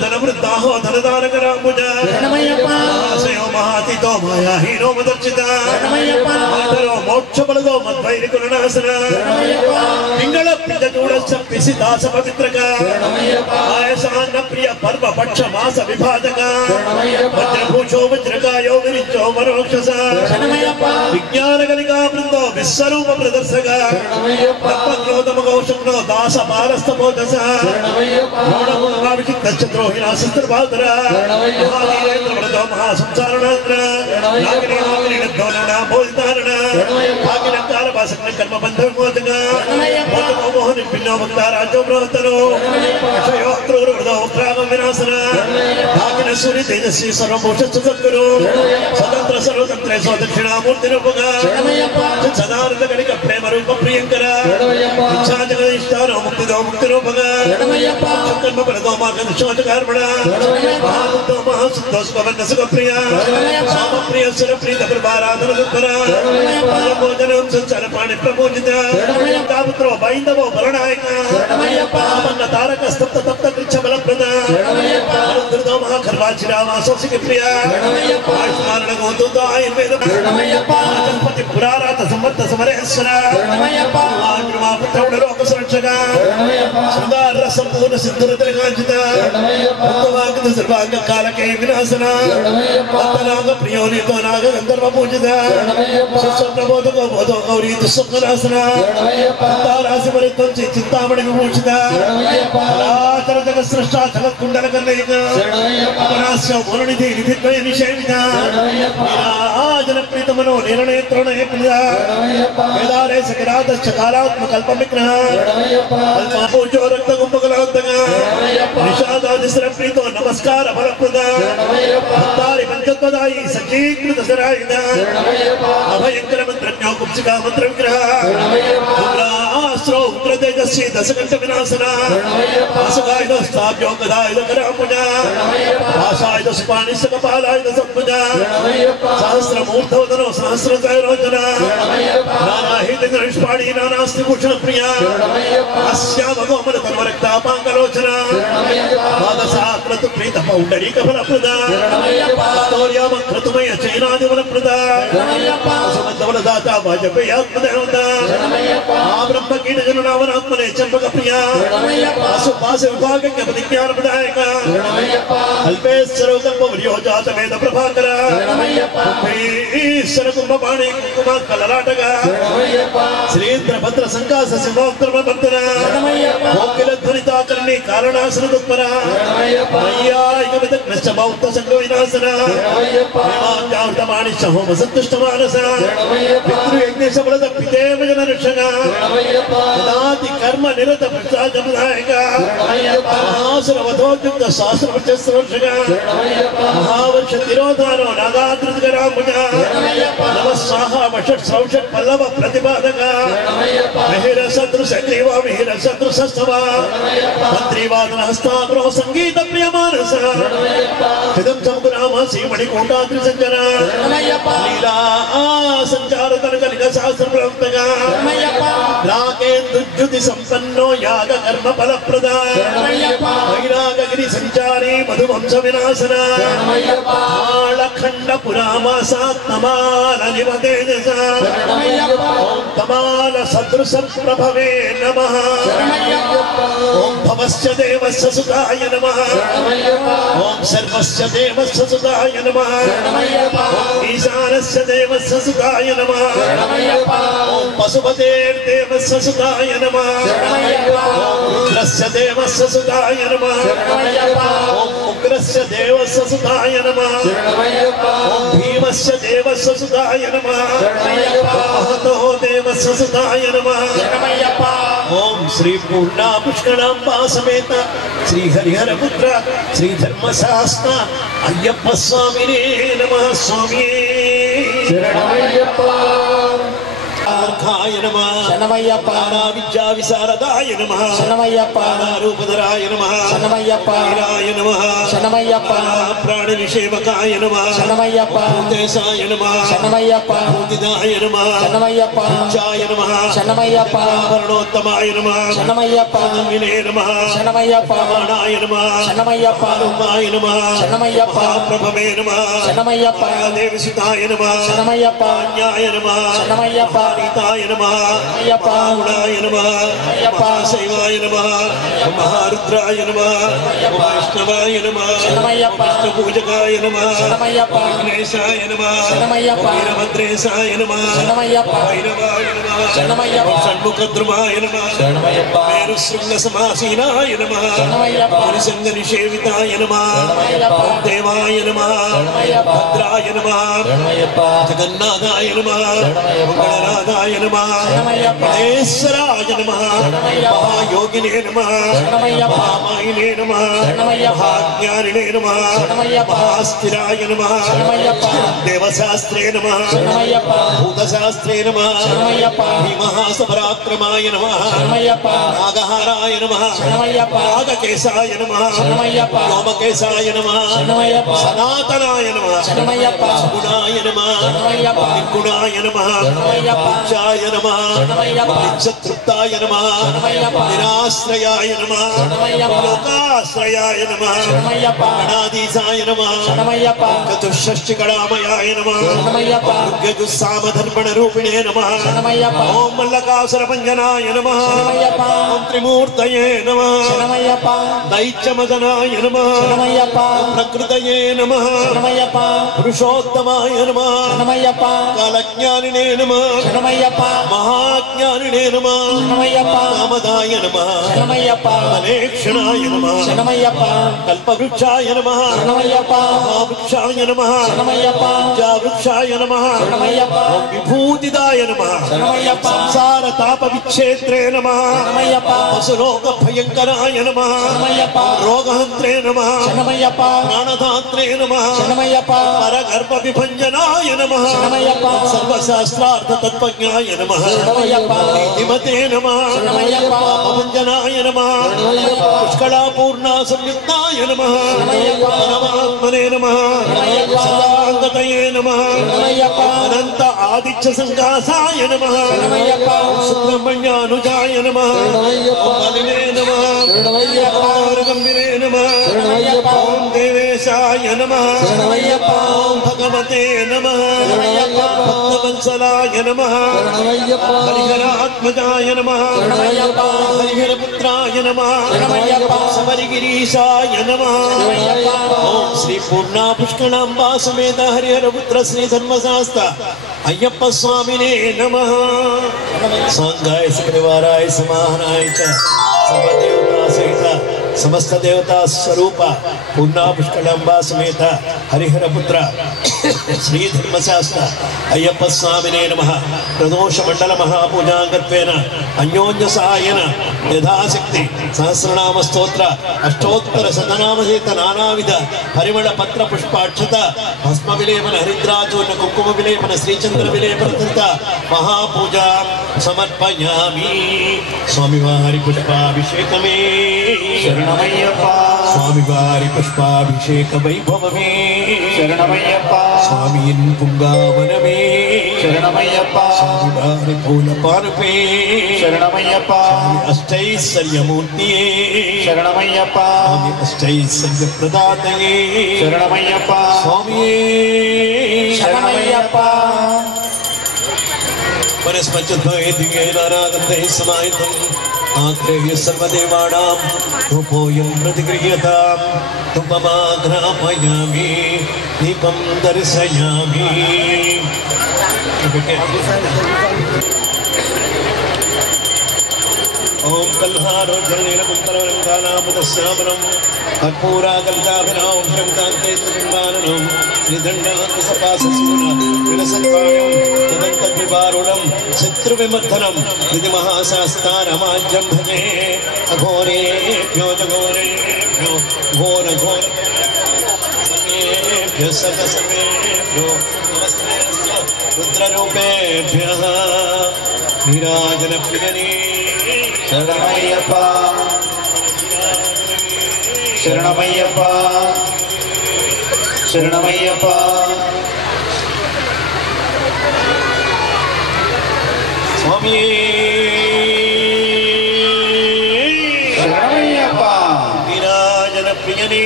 ధన వృద్ధాహో ధనదానకరాంబుజ ఆశ్రయో మహాతీతో మాయాహీనో మదర్చిత మాటలో మోక్ష బలదో మద్వైరికులనాశన పింగళ పిండచూడశ్చ పిసిదాస పవిత్రక ఆయసాన్న ప్రియ పర్వ పక్ష మాస విభాజక వజ్రభూషో వజ్రకాయో విరిచో మరోక్షస విజ్ఞాన కలిగా బృందో విశ్వరూప ప్రదర్శక బ్రహ్మక్రోధమగౌషంలో దాస పారస్థ బోధస ద్రోహిణా శస్త్రబాధర మహావీరేంద్ర వరదో మహాసంసారణాంధ్ర నాగిని నాగిని ధోరణ బోధితారణ భాగ్యనంకార భాషణ కర్మ బంధ విమోచక మోదకో మోహని భిన్నో భక్త రాజ్యో ప్రవర్తనో అక్షయో క్రూర వృధో ఉగ్రాగం వినాశన భాగ్యన సూర్య తేజస్వి సర్వభూష సద్గురు స్వతంత్ర సర్వతంత్రే స్వదక్షిణామూర్తి రూపక సదానంద గణిక ప్రేమ రూప ప్రియంకర ఇచ్చా జగదిష్టానో ముక్తిదో ముక్తి రూపక కర్మ పరదో మాగం శోచకార్మణ మహాబుద్ధో మహాసుద్ధో సుఖవన్న సుఖప్రియ స్వామప్రియ సురప్రీత ప్రభారాధన దుఃఖర భోజనం సంచార పాణి ప్రమోజిత కాపుత్రో బైందవో బలనాయక మన్న తారక స్తప్త తప్త కృచ్ఛ బలప్రద ధృతో మహాఖర్వాచిరామాసోసికి ప్రియ ఆయుష్మారణ గోతుతో ఆయుర్వేద జన్పతి పురారాత సమర్థ సమరేశ్వర పుత్రవుడ లోక సురక్షక శృంగార సంపూర్ణ సిద్ధుర తిలకాంచిత భక్తవాగ్న సర్వాంగ కాలకే వినాశన భక్తనాగ ప్రియోనితో నాగ గంధర్వ పూజిత శిష్యప్రబోధకో బోధో గౌరీ దుస్వప్ననాశన తారాసి పరిత్వం చింతామణి విభూషిత పరాచర జగ సృష్ట జగత్కుండల కన్నయిక అపరాస్య మూలనిధి నిధిద్వయ నిషేవిత నిరాజన ప్రీతమనో నిర్ణయత్రోణయ ప్రియ వేదాలయ సకిరాదశ్చ కాలాత్మ కల్ప విగ్రహ అల్పాపూజో రక్త కుంభకలాంతగా నిషాదాది ప్రీతో నమస్కార ఫలప్రద భక్తారి పంచత్వదాయి సజ్జీకృత సరాయుధ అభయంకర మంత్రజ్ఞో కుప్సికా మంత్ర విగ్రహ ఉగ్రాస్త్రో ఉగ్ర తేజస్వి దశకంఠ వినాశన అసుగాయుధ స్థాప్యో గదాయుధ కరాంబుజ భాషాయుధ సుపాణిశ కపాలాయుధ సంభుజ సహస్రమూర్ధవదనో సహస్రజయరోచన నానాహిత నిష్పాణి నానాస్తి భూషణ ప్రియ అస్యామగోమల తన్వరక్తాపాంగలోచన మాదసాక్రతు ప్రీత పౌండరీక ఫలప్రద స్తోర్యామ క్రతుమయ చైనాది ఫలప్రద సుమంతవల దాత వాజపేయాత్మదేవత ఆ బ్రహ్మ కీట జనునావనాత్మనే చంపక ప్రియ అసుపాస విభాగజ్ఞ ప్రతిజ్ఞాన ప్రదాయక అల్పేశ్వర కల్ప వియోజాత వేద ప్రభాకర ఈశ్వర కుంభపాణి కుంకుమ కలరాటక శ్రీంద్ర భద్ర సంకాస సింహోత్తర భద్ర ఓకిల ధ్వనితాకర్ణి కారణాసన దుఃపర అయ్యాయిక విదగ్నశ్చ బౌద్ధ సంఘ వినాశన మాణిష్య హోమ సంతుష్ట మానస పితృయజ్ఞ బలద పితేవ జన రక్షక దాతి కర్మ నిరత ప్రసాదముదాయక మహాసుర వధోద్యుక్త శాస్త్ర ప్రచస్రక్షక మహావర్ష తిరోధానో నాగాదృతికరాంబుజ నమస్సాహ వషట్ శ్రౌషట్ పల్లవ ప్రతిపాదక మిహిర సదృశ గ్రీవ మిహిర సదృశ స్తవ మంత్రివాదన హస్తాగ్రో సంగీత ప్రియ మానస హిదం సంగ్రామ శ్రీమణి కోటాద్రి సంచర లీలా సంచార తనకలిక శాస్త్ర ప్రవక్తగా రాకేంద్రుద్యుతి సంపన్నో యాగ కర్మ ఫలప్రద వైరాగగిరి సంచారి మధువంశ వినాశన ఆళఖండ పురామాసాత్మమాల నివతేజస ఓం తమాల సదృశ ప్రభవే నమః ఓం భవస్య దేవస్య సుతాయ నమః ఓం సర్వస్య దేవస్య సుతాయ నమః ఓం ఈశానస్య దేవస్య సుతాయ నమః ఓం పశుపతేర్దేవస్య సుతాయ నమః ఓం రుద్రస్య దేవస్య సుతాయ నమః ఓం ఉగ్రస్య దేవస్య సుతాయ నమః ఓం భీమస్య దేవస్య సుతాయ నమః మహతో దేవస్య ససతాయ నమః శరణమయ్యప్ప ఓం శ్రీ పూర్ణా పుష్కరాంబా సమేత శ్రీ హరిహర పుత్ర శ్రీ ధర్మశాస్త్ర అయ్యప్ప స్వామినే నమః స్వామియే శరణమయ్యప్ప ఆర్ఘాయ నమః శరణమయ్యప్ప విద్యా విశారదాయ నమః శరణమయ్యప్ప రూపధరాయ నమః శరణమయ్యప్ప వీరాయ నమః శరణమయ్యప్ప ప్రాణ నిషేవకాయ నమః శరణమయ్యప్ప దేశాయ నమః శరణమయ్యప్ప భూతిదాయ నమః శరణమయ్యప్ప పూజాయ నమః శరణమయ్యప్ప ఆభరణోత్తమాయ నమః శరణమయ్యప్ప వినే నమః శరణమయ్యప్ప ప్రాణాయ నమః శరణమయ్యప్ప రూపాయ నమః శరణమయ్యప్ప ప్రభవే నమః శరణమయ్యప్ప దేవసుతాయ నమః శరణమయ్యప్ప జ్ఞాయ నమః శరణమయ్యప్ప నీతాయ నమః శరణమయ్యప్ప గుణాయ నమః శైవాయ నమః మహారుద్రాయ నమః వైష్ణవాయ నమః శరణమయ్యప్ప పూజకాయ నమః శరణమయ్యప్ప విఘ్నేశాయ నమః శరణమయ్యప్ప వీరభద్రేశాయ నమః శరణమయ్యప్ప భైరవాయ నమః శరణమయ్యప్ప షణ్ముఖద్రుమాయ నమః శరణమయ్యప్ప మేరుశృంగ సమాసీనాయ నమః శరణమయ్యప్ప పురుషంగ నిషేవితాయ నమః శరణమయ్యప్ప దేవాయ నమః శరణమయ్యప్ప భద్రాయ నమః శరణమయ్యప్ప జగన్నాథాయ నమః మంగళనాథాయ నమః శరణమయ్యప్ప మహేశ్వరాయ నమః శరణమయ్యప్ప మహాయోగినే నమః శరణమయ్యప్ప మహామాయినే నమః శరణమయ్యప్ప మహాజ్ఞానినే నమః శరణమయ్యప్ప మహాస్థిరాయ నమః శరణమయ్యప్ప దేవశాస్త్రే నమః శరణమయ్యప్ప భూతశాస్త్రే నమః శరణమయ్యప్ప భీమహాసపరాక్రమాయ నమః శరణమయ్యప్ప నాగహారాయ నమః శరణమయ్యప్ప నాగకేశాయ నమః శరణమయ్యప్ప వ్యోమకేశాయ నమః శరణమయ్యప్ప సనాతనాయ నమః శరణమయ్యప్ప గుణాయ నమః శరణమయ్యప్ప నిర్గుణాయ నమః శరణమయ్యప్ప నిత్యాయ నమః శరణమయ్యప్ప నిత్యతృప్తాయ నమః శరణమయ్యప్ప నిరాశ్రయాయ నమః శరణమయ్యప్ప లోకాశ్రయాయ నమః శరణమయ్యప్ప గణాధీశాయ నమః శరణమయ్యప్ప చతుషష్టికళామయాయ నమః శరణమయ్యప్ప దుర్గజుస్సామధర్మణ రూపిణే నమః శరణమయ్యప్ప ఓం మల్లకాసుర భంజనాయ నమః శరణమయ్యప్ప ఓం త్రిమూర్తయే నమః శరణమయ్యప్ప దైత్యమదనాయ నమః శరణమయ్యప్ప ప్రకృతయే నమః శరణమయ్యప్ప పురుషోత్తమాయ నమః శరణమయ్యప్ప కాలజ్ఞానినే నమః శరణమయ్యప్ప మహాజ్ఞానినే నమః శరణమయ్యప్ప కామదాయ నమః శరణమయ్యప్ప ఫలేక్షణాయ నమః శరణమయ్యప్ప కల్పవృక్షాయ నమః శరణమయ్యప్ప మహావృక్షాయ నమః శరణమయ్యప్ప వృక్షాయ నమః శరణమయ్యప్ప విభూతిదాయ నమః శరణమయ్యప్ప సంసార తాప విచ్ఛేత్రే నమః శరణమయ్యప్ప పశులోక భయంకరాయ నమః శరణమయ్యప్ప రోగహంత్రే నమః శరణమయ్యప్ప ప్రాణదాత్రే నమః శరణమయ్యప్ప పరగర్భ విభంజనాయ నమః శరణమయ్యప్ప సర్వశాస్త్రార్థ తత్వజ్ఞాయ నమః శరణమయ్యప్ప నీతిమతే నమః శరణమయ్యప్ప పాపభంజనాయ నమః పుష్కళా పూర్ణా సంయుక్తాయ నమః పరమాత్మనే నమః సదాంగతయే నమః శరణమయ్యప్ప అనంత ఆదిత్య సంఘాసాయ నమః శరణమయ్యప్ప సుబ్రహ్మణ్యానుజాయ నమః బలినే నమః శరణమయ్యప్ప గంభీరే నమః శరణమయ్యప్ప ఓం దేవేశాయ నమః శరణమయ్యప్ప ఓం భగవతే నమః శరణమయ్యప్ప భక్తవత్సలాయ నమః శరణమయ్యప్ప హరిహరాత్మజాయ నమః శరణమయ్యప్ప హరిహరపుత్రాయ నమః శరణమయ్యప్ప సమరిగిరీశాయ నమః శరణమయ్యప్ప ఓం శ్రీ పూర్ణా పుష్కళాంబా సమేత హరిహరపుత్ర శ్రీ ధర్మశాస్త్ర అయ్యప్ప స్వామినే నమః సాంగాయ సపరివారాయ సమాహనాయ చ సర్వదేవతా సహిత సమస్త దేవతా స్వరూప పూర్ణా పుష్కళాంబా సమేత హరిహరపుత్ర శ్రీ ధర్మశాస్త్ర అయ్యప్ప స్వామినే నమః ప్రదోష మండల మహాపూజాంగత్వేన అన్యోన్య సహాయన యథాశక్తి సహస్రనామ స్తోత్ర అష్టోత్తర శతనామసేత నానావిధ పరిమళ పత్ర పుష్పాక్షత భస్మ విలేపన హరిద్రాచూర్ణ కుంకుమ విలేపన శ్రీచంద్ర విలేపన కృత మహాపూజ సమర్పయామి స్వామివారి పుష్పాభిషేకమే శరణమయ్యప్ప స్వామివారి పుష్పాభిషేక వైభవమే శరణమయ్యప్ప స్వామిயின் పుంగావనమే శరణమయ్యప్ప స్వామివారి పూల పానుపే శరణమయ్యప్ప స్వామి అష్టైశ్వర్యమూర్తియే శరణమయ్యప్ప స్వామి అష్టైశ్వర్య ప్రదాతయే శరణమయ్యప్ప స్వామియే శరణమయ్యప్ప परस्मच्युद्भवे दिव्यैरारागन्धैः समाहितम् आत्रेय सर्वदेवानां रूपोऽयं प्रतिगृह्यताम् धूपमाघ्रापयामि दीपं दर्शयामि ओम कल्हारोज्जलनीलकुन्तलवलङ्कानामृतस्यामनं कर्पूराकल्काभिरामं शङ्कान्तेन्द्रपिण्डाननं श्रीदण्डान्तसपाससूना विलसत्कायं तदन्तद्विवारुणं शत्रुविमर्दनं विधिमहाशास्तारमाज्यं भजे अघोरेभ्यो जघोरेभ्यो घोरघोर समेभ्यः सकसमेभ्यो नमस्ते रुद्ररूपेभ्यः नीराजनप्रियने शरणमय्यप्पा शरणमय्यप्पा शरणमय्यप्पा स्वामी शरणमय्यप्पा नीराजनप्रियने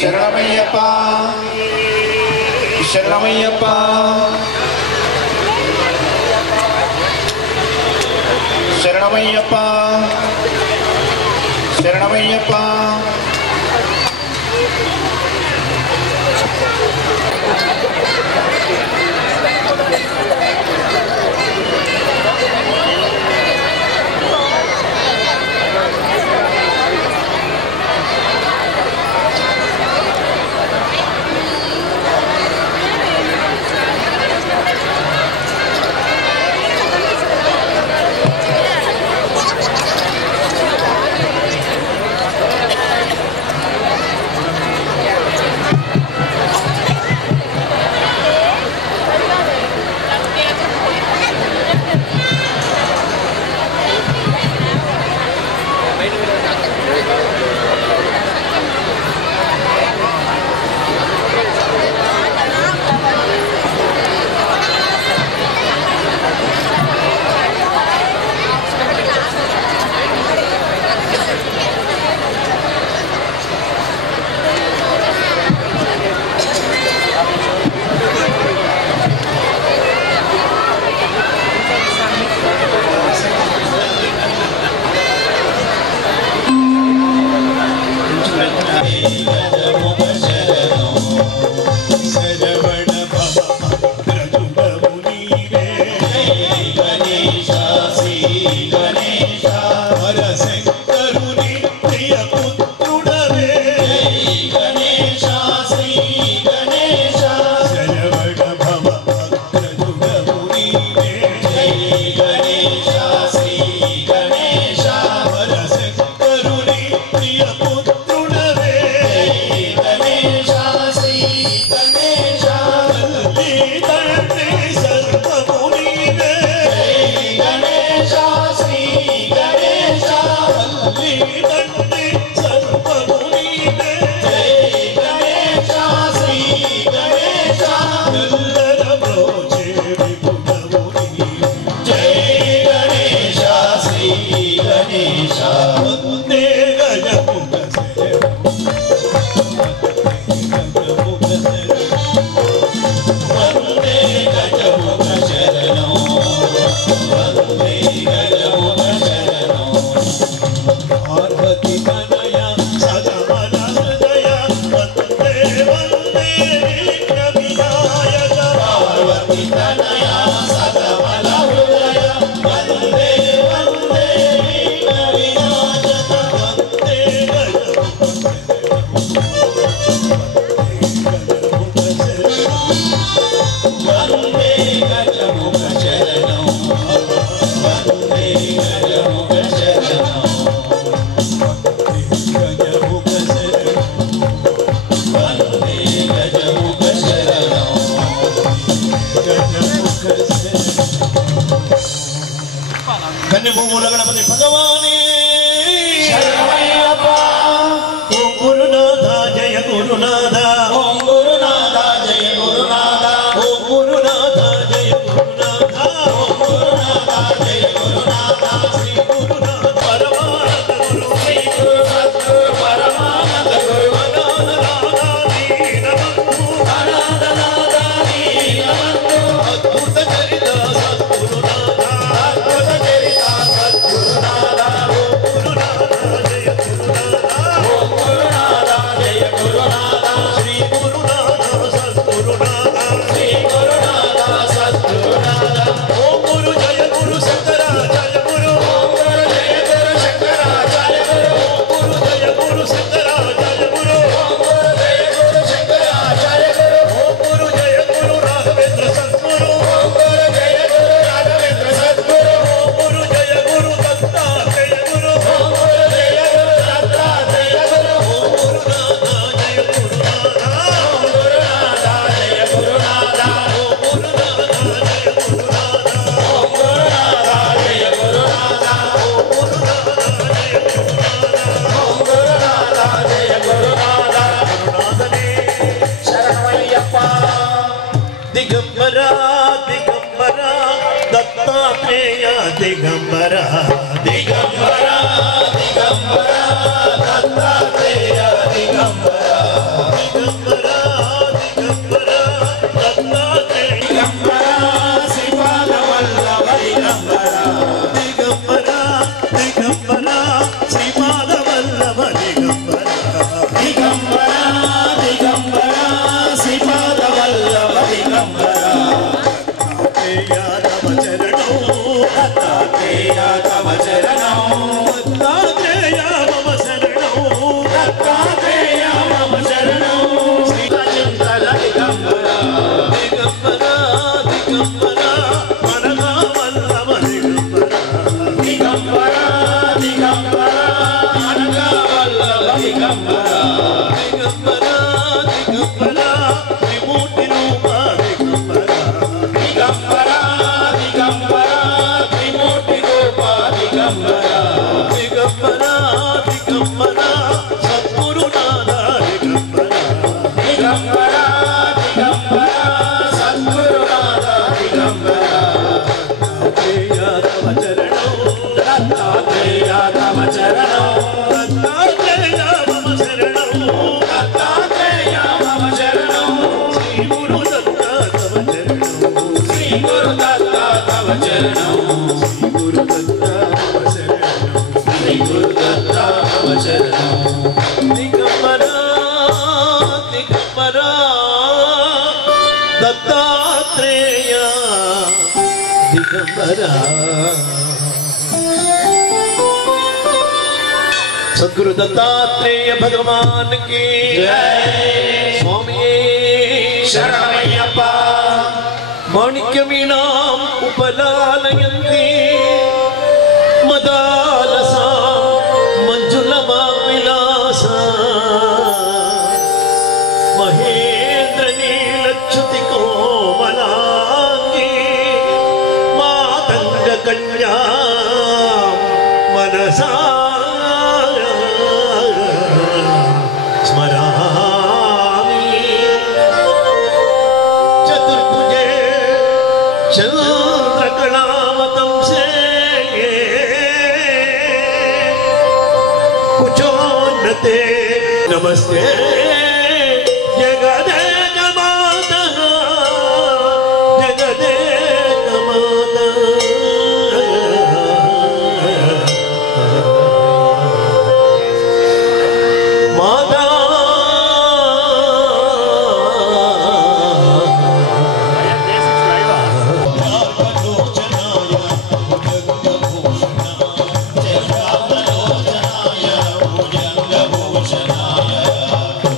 शरणमय्यप्पा शरणमय्यप्पा शरणमय्यप्पा शरणमय्यप्पा गणपति भगवाने शरणमय्यप्पा ओम गुरुनाथा जय गुरुनाथा ओम गुरुनाथा जय गुरुनाथा ओम गुरुनाथा जय गुरुनाथा ओम गुरुनाथा जय गुरुनाथा श्री गुरुनाथ परमानंद गुरु श्री गुरु सद्गुरु परमानंद गुरु अनादनादानी नमन्तु अद्भुत चरित सद्गुरुनाथा अद्भुत चरिता सद्गुरुनाथा गुरुनाथा जय गुरुनाथा दत्तात्रेय दिगंबर दिगंबर दिगंबर दत्तात्रेय दिगंबर दिगंबर दिगंबर दत्तात्रेय दिगंबर श्रीपाद वल्लभ दिगंबर दिगंबर दिगंबर श्रीपाद वल्लभ दिगंबर दिगंबर दिगंबर श्रीपाद वल्लभ दिगंबर दत्तात्रेय तव चरणौ दत्तात्रेय मम शरणौ दत्तात्रेय मम शरणौ श्रीचिंतन दिगंबर दिगंबर दिगंबर मनगा वल्लभ दिगंबर दिगंबर दिगंबर मनगा वल्लभ दिगंबर दिगंबर दिगंबर त्रिमूर्ति रूप दिगंबर दिगंबर दिगंबर त्रिमूर्ति रूप दिगंबर दिगंबर दिगंबर सद्गुरुनाथ दिगंबर दिगंबर दिगंबर सद्गुरुनाथ दिगंबर दत्तात्रेय तव चरणौ दत्तात्रेय तव चरणौ दत्तात्रेय मम शरणौ दत्तात्रेय मम शरणौ श्री गुरु दत्ता तव चरणौ श्री गुरु दत्ता तव चरणौ श्री गुरु दत्ता तव शरणौ श्री गुरु दत्ता तव शरणौ दिगंबर दिगंबर दत्तात्रेय दिगंबर सद्गुरु दत्तात्रेय भगवान की जय। स्वामी शरणमय्यप्पा माणिक्यवीणाम् उपलालयन्ति मदालसा मंजुलवाग्विलासा महेन्द्रनीलच्युति कोमलांगी मातंगकन्या मनसा स्मरामि चतुर्भुजे चंद्रकलावतंसे कुचोन्नते नमस्ते जगदेक माता जगदेक माता माता भूषणाय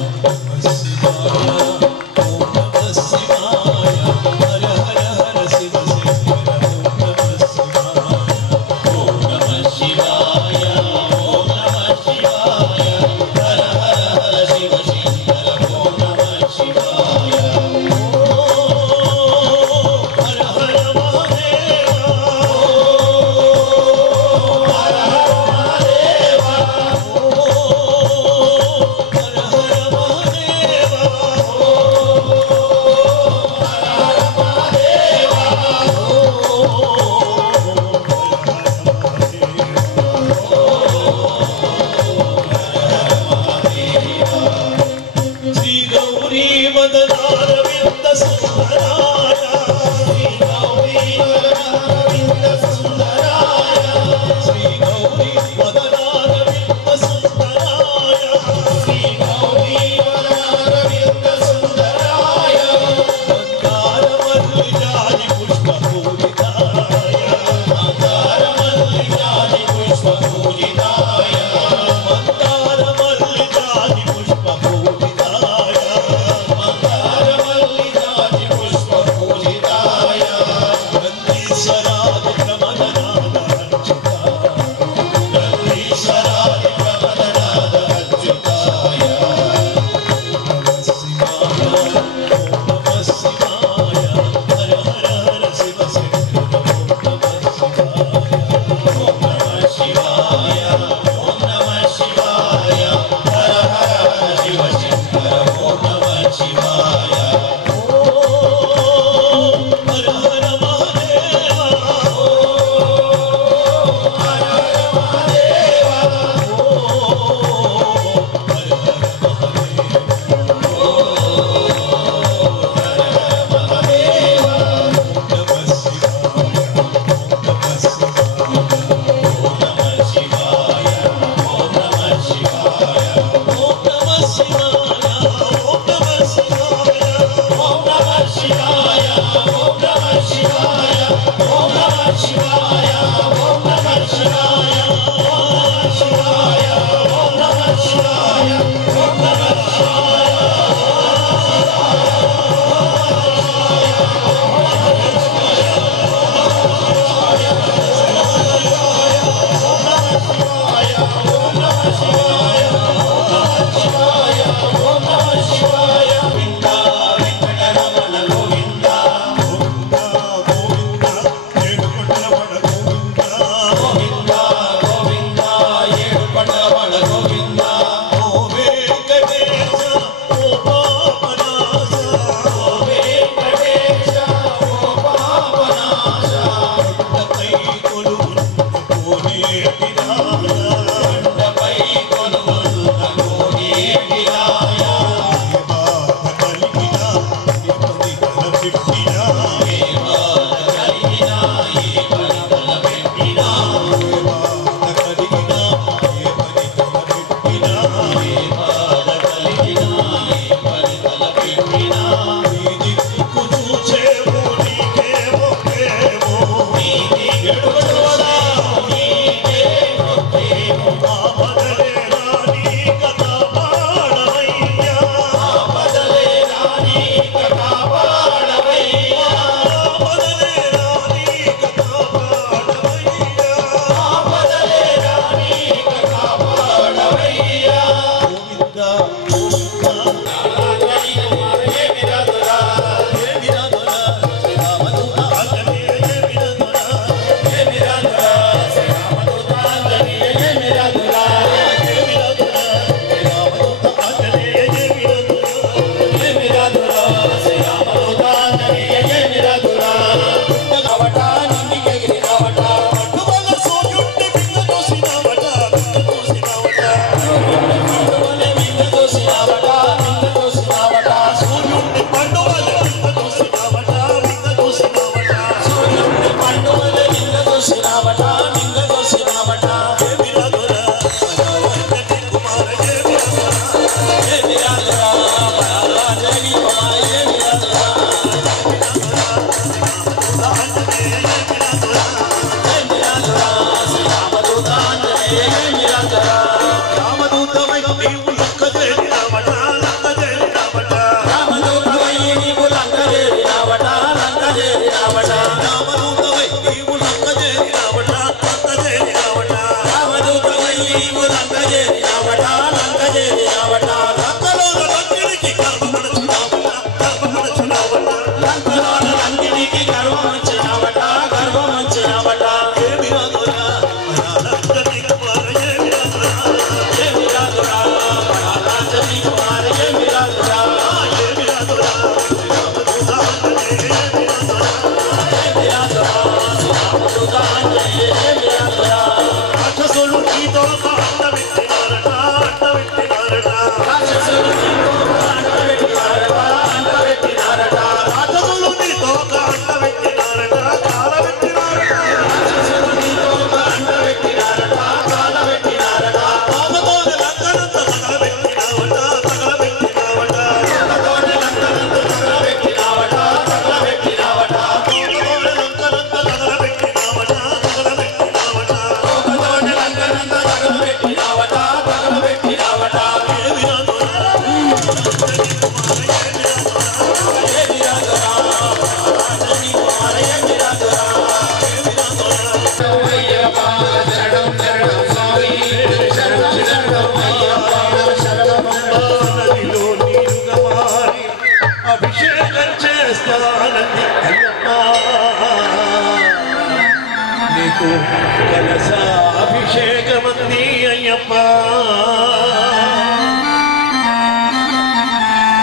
కలశాభిషేకమంది అయ్యప్ప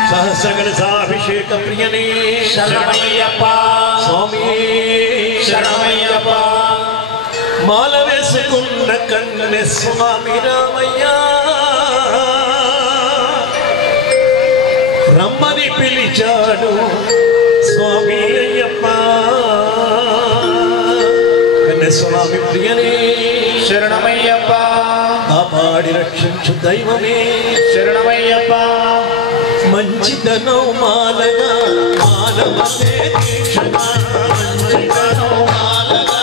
సహస్రకలశాభిషేక ప్రియనే శరణమయ్యప్ప స్వామి శరణమయ్యప్ప మాల వేసుకున్న కన్నె స్వామి రామయ్య రమ్మని పిలిచాడు స్వామి అయ్యప్ప కన్నె స్వామి ప్రియనే శరణమయ్యప్ప కాపాడి రక్షించు దైవమే శరణమయ్యప్ప మంచితనం మాలగా మానవతే దీక్షగా మంచితనం మాలగా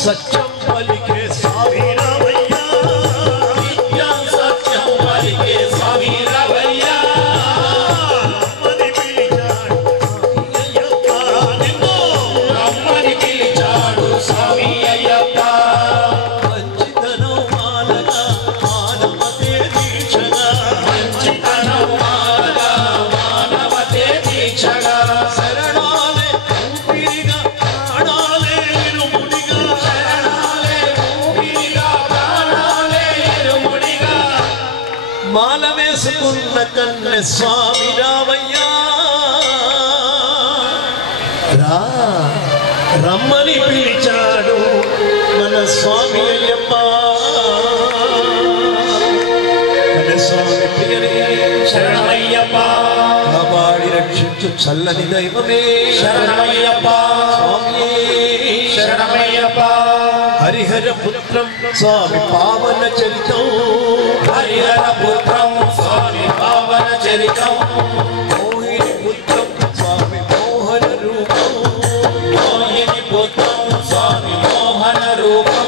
సత్యం పలికే స్వామి రామయ్య నిత్యం సత్యం పలికే స్వామి రామయ్య రమ్మని పిలిచాడు అయ్యప్ప నిన్ను రమ్మని పిలిచాడు స్వామి అయ్యప్ప మంచితనం మాలగా మానవతే దీక్షగా మంచితనం మాలగా మానవతే దీక్షగా శరణాలే ఊపిరిగా ప్రాణాలే ఇరుముడిగా శరణాలే ఊపిరిగా ప్రాణాలే ఇరుముడిగా మాల వేసుకున్న కన్నె స్వామి రామయ్య రా రమ్మని పిలిచాడు మన స్వామి అయ్యప్ప కన్నె స్వామి ప్రియనే శరణమయ్యప్ప కాపాడి రక్షించు చల్లని దైవమే శరణమయ్యప్ప స్వామియే శరణమయ్యప్ప హరిహర పుత్రం స్వామి పావన చరితం హరిహర పుత్రం స్వామి పావన చరితం మోహిని పుత్రం స్వామి మోహన రూపం మోహిని పుత్రం స్వామి మోహన రూపం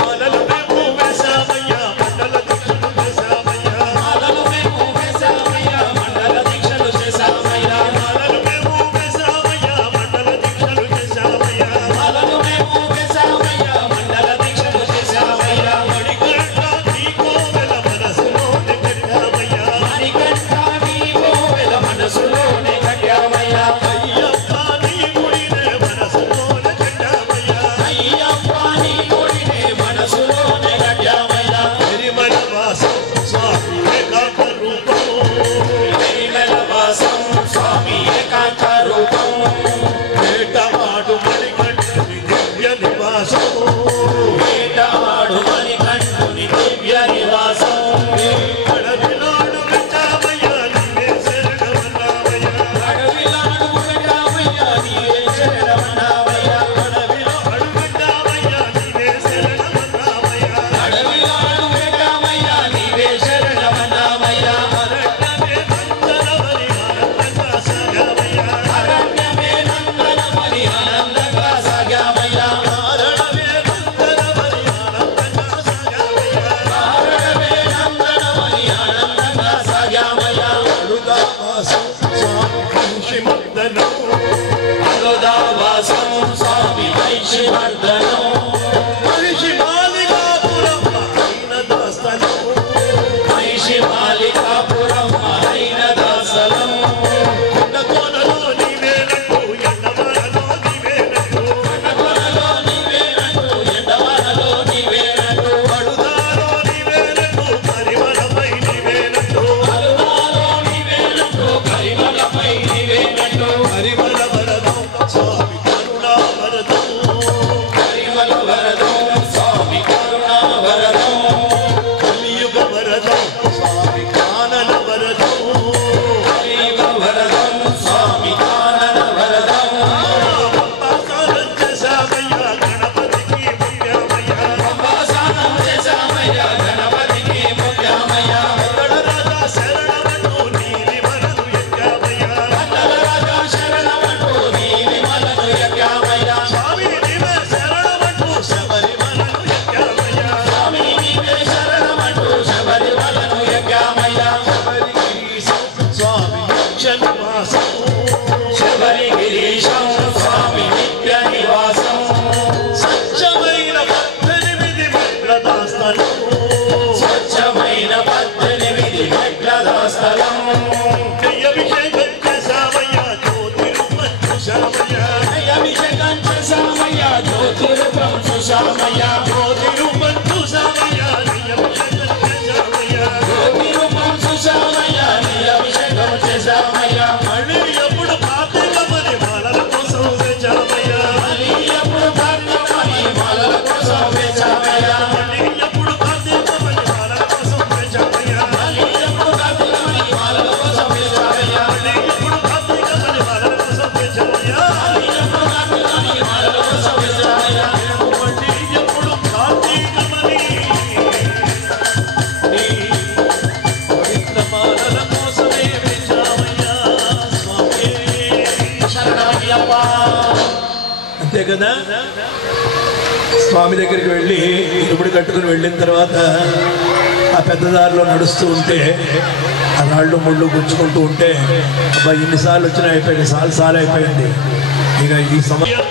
మనలు మేము వేశామయ్య మండల దీక్షలు వేశామయ్య మాలలు మేము వేశామయ్య మండల దీక్షలు చేశామయ్య మనలు మేము వేశామయ్య మండల దీక్షలు వేశామయ్య మాలలు మేము వేశామయ్య మండల దీక్షలు చేశామయ్య మణికంఠ నీ కోవెల మనసులోనే కట్టామయ్య మణికంఠ నీ కోవెల మనసులోనే కట్టామయ్య అయ్యప్ప నీ గుడినే మనసులోనే కట్టామయ్య అయ్యప్ప నీ గుడినే మనసులోనే కట్టామయ్య తిరుమల వాసం స్వామి ఏకాంత రూపం తిరుమల వాసం స్వామి ఏకాంత రూపం వేటవాడు మణికంఠుని దివ్య నివాసం వేటవాడు మణికంఠుని దివ్య నివాసం అడవినాడు వెచ్చామయ్య నీవే శరణమన్నామయ్య అడవిలాడు పెట్టామయ్య నీవే శరణమన్నామయ్య అడవిలో అడుగట్టామయ్య నీవే శరణమన్నామయ్య అడవిలాడు పెట్టామయ్య నీవే శరణమన్నామయ్య అరణ్యమే నందనవని ఆనందంగా సాగామయ్య అరణ్యమే నందనమని ఆనందంగా సాగామయ్య కారణమే నందనవని ఆనందంగా సాగామయ్య కారణమే నందనమని ఆనందంగా సాగామయ్య అడుగావాసం స్వామి వంశీమర్దనం అరుదావాసం స్వామి వైశివర్ధనం మనిషి మాలికాపురం అయిన దాస్తనం మహిషి మాలికాపురం అయిన దాసలం కొండకోనలో నీవేనంటూ ఎండమరలో నీవేనంటూ కొనలో నీవేనంటూ ఎండవనలో నీవేనంటూ అడుదాలో నీవేనంటూ పరిమళమై నీవేనంటూ అరుదాలో నీవేనంటూ పరిమళపై నీవేనంటూ పరిమళ వరదం స్వామి కరుణా వరదం పరిమళ వరదం స్వామి కరుణా వరదం కలియుగ వరదం స్వామి కానన వరదం కలియుగ వరదం స్వామి కానన వరదం పంపాసారం చేశామయ్య గణపతికి ముఖ్యమయ్య అంబాసానం చేశామయ్య గణపతికి ముఖ్యమయ్య మంగళ రాజా శరణమంటూ నీలి వరదు ఎక్కామయ్య మండల రాజా శరణమంటూ నీలి మలను ఎక్కామయ్య స్వామి నీవే శరణమంటూ శబరిమలను ఎక్కామయ్య స్వామి నీవే శరణమంటూ శబరిమలను ఎక్కామయ్య శబరిగిరీశం స్వామి నిత్య నివాసం శబరి గిరీశం స్వామి నిత్య నివాసం స్వచ్ఛమైన 18 మెట్ల దాస్తనం స్వచ్ఛమైన 18 మెట్ల దాస్థలం అభిషేకం చేశామయ్య జ్యోతిరూపం చూశామయ్య అభిషేకం చేశామయ్య జ్యోతిరూపం చూశామయ్య జ్యోతిరూపం చూశామయ్య అభిషేకం చేశామయ్య జ్యోతిరూపం చూశామయ్య నీ అభిషేకం చేశామయ్య మళ్ళీ ఎప్పుడు కార్తీకమని మాలల కోసం వేచామయ్య మళ్ళీ ఎప్పుడు కార్తీకమని మాలల కోసం వేచామయ్య మళ్ళీ ఎప్పుడు కార్తీకమని మాలల కోసం వేచామయ్య మళ్ళీ ఎప్పుడు కార్తీకమని మాలల కోసం వేచామయ్య మళ్ళీ ఎప్పుడు కార్తీకమని మాలల కోసం వేచామయ్య మళ్ళీ ఎప్పుడు కార్తీకమని మాలల కోసం వేచామయ్య మళ్ళీ ఎప్పుడు కార్తీకమని నీ పవిత్ర మాలల కోసమే వేచామయ్య స్వామి శరణమయ్యప్ప అంతే కదా స్వామి దగ్గరికి వెళ్ళి ఇరుముడి కట్టుకుని వెళ్ళిన తర్వాత ఆ పెద్ద దారిలో నడుస్తూ ఉంటే ఆ రాళ్ళు ముళ్ళు గుచ్చుకుంటూ ఉంటే అబ్బా ఇన్నిసార్లు వచ్చినా అయిపోయింది, సార్లు అయిపోయింది. ఇక ఈ సమయం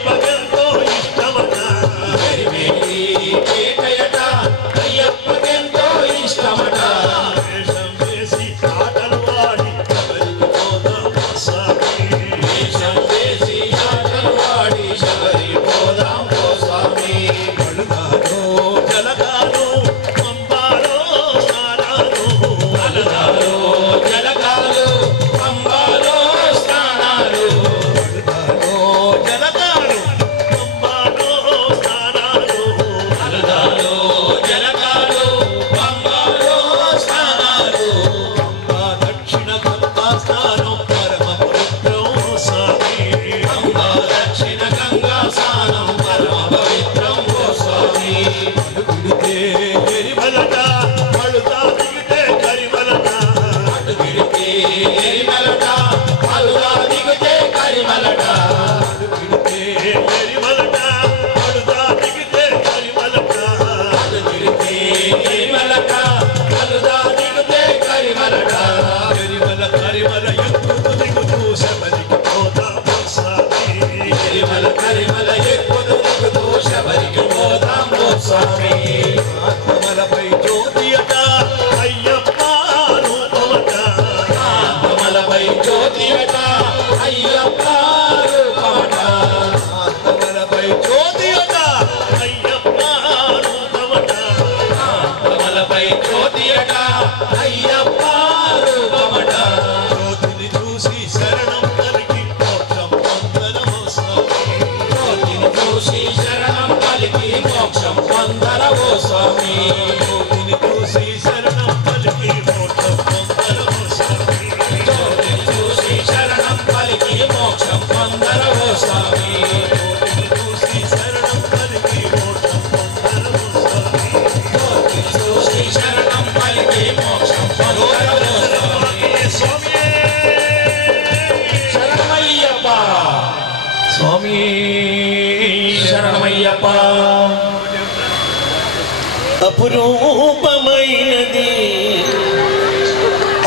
అపురూపమైనది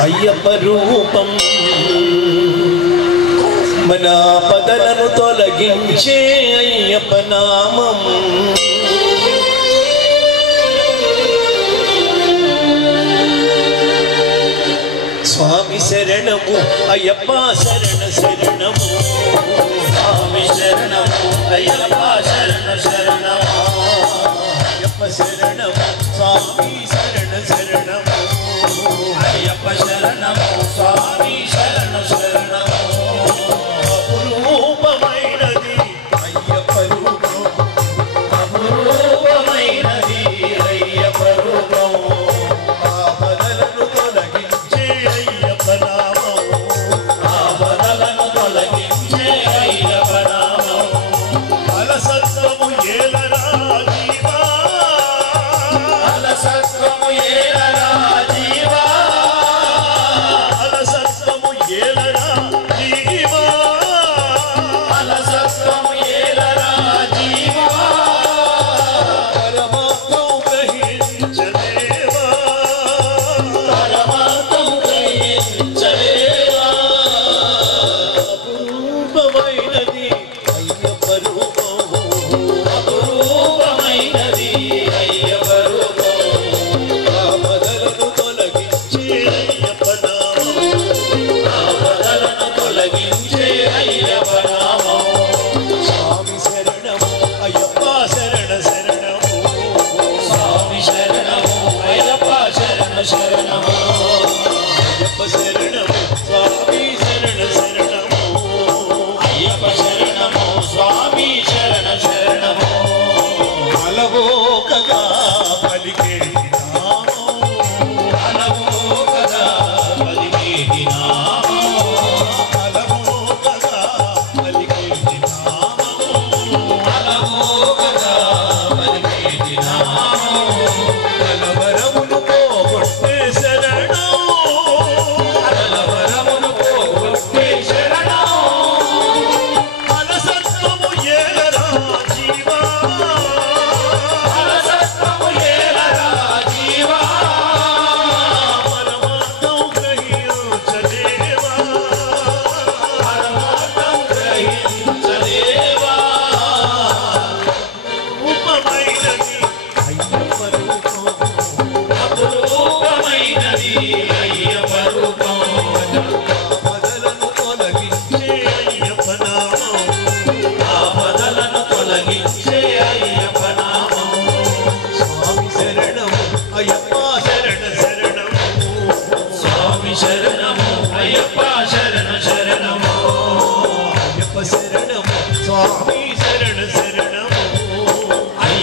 అయ్యప్ప రూపం, మన పదలను తొలగించే అయ్యప్ప నామం. స్వామి శరణము అయ్యప్ప శరణ శరణము, స్వామి శరణము అయ్యప్ప శరణ శరణము, అయ్యప్ప శరణము స్వామి శరణ శరణము, అయ్యప్ప శరణము స్వామి శరణ శరణము. అపురూపమైనది అయ్యప్ప రూపం, అపురూపమైనది అయ్యప్ప రూపం, ఆపదలను తొలగించే అయ్యప్ప నామం, ఆపదలను తొలగించే అయ్యప్ప నామం.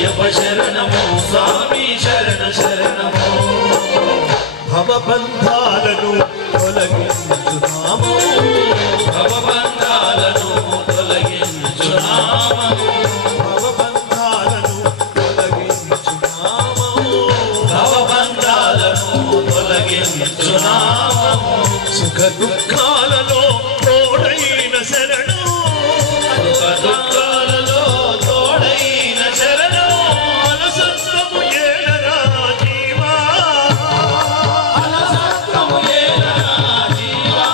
అయ్యప్ప శరణము స్వామి శరణ శరణము భవబంధాలను తొలగించు నామము భవబంధాలను తొలగించు నామము భవబంధాలను తొలగించు నామము భవబంధాలను తొలగించు నామము సుఖ దుఃఖాలలో తోడైన శరణు సుఖ దుఃఖాలలో తోడైన శరణము అలసత్వము ఏలరా జీవా అలసత్వము ఏలరా జీవా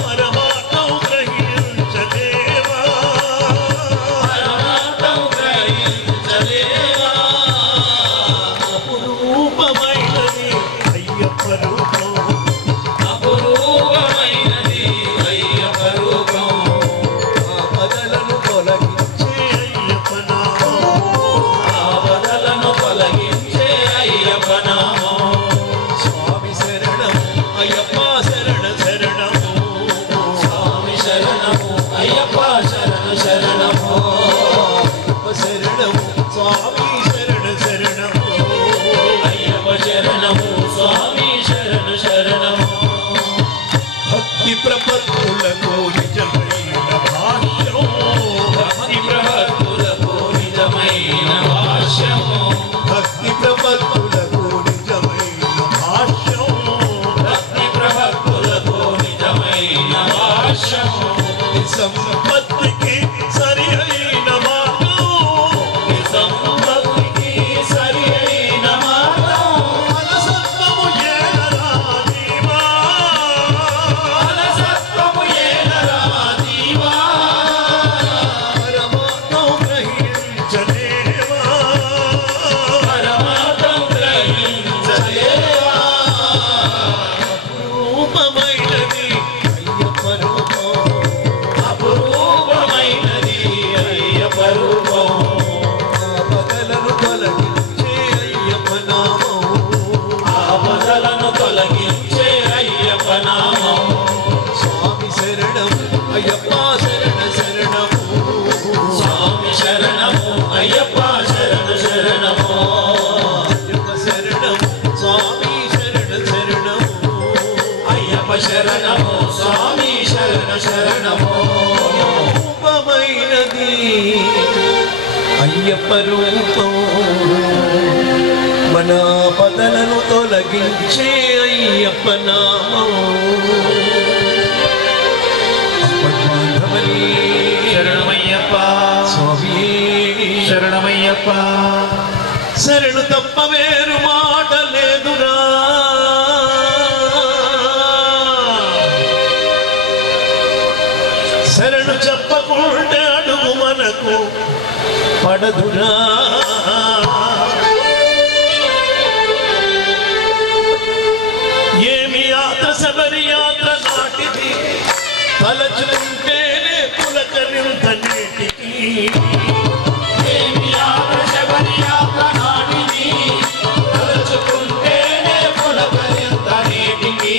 పరమాత్మను గ్రహించదేవా పరమాత్మను గ్రహించలేవా అపురూపమైనది అయ్యప్ప రూపం అపురూపమైనది అయ్యప్ప రూపం ఆపదలను తొలగించే అయ్యప్ప నామం ఆపదలను తొలగించే అయ్యప్ప నామం స్వామి శరణం అయ్యప్ప శరణ శరణము స్వామి శరణము అయ్యప్ప శరణ శరణము అయ్యప్ప శరణము స్వామి శరణ శరణము అయ్యప్ప శరణము స్వామి శరణ శరణము భక్తి ప్రపత్తులకు నిజమైన భాష్యం భక్తి ప్రవర్తులకు నిజమైన భాష్యము భక్తి ప్రపత్తులకు నిజమైన భాష్యం భక్తి ప్రవర్తులకు నిజమైన భాష్యము సంపత్తికి సరి అయిన మార్గం ఈ సంపత్తికి సరి అయిన మార్గం అలసత్వము ఏలరా జీవా అలసత్వము ఏలరా జీవా పరమాత్మను గ్రహించలేవా పరమార్థం గ్రహించలేవా రూపమైనది అయ్యప్ప రూపం అపురూపమైనది అయ్యప్ప రూపం ఆపదలను తొలగించే అయ్యప్ప నామం ఆపదలను తొలగించే అయ్యప్ప నామం స్వామి శరణం అయ్యప్ప శరణ శరణము స్వామి శరణము అయ్యప్ప శరణ శరణము అయ్యప్ప శరణం స్వామి శరణ శరణము అయ్యప్ప శరణము స్వామి శరణ శరణము రూపమైనది అయ్యప్ప రూపం మన పదలను తొలగించే అయ్యప్ప నామం అప్పటి శరణమయ్యప్ప స్వామి శరణమయ్యప్ప శరణు తప్ప వేరు మాట లేదురా శరణు చెప్పకుంటే అడుగు మనకు పడదురా ఏమి యాత్ర శబరి యాత్ర నాటిది తలచుకుంటేనే పులకరింత నేటికి ఏమి యాత్ర శబరి యాత్ర నాటిది తలుచుకుంటేనే పులకరింత నీటికి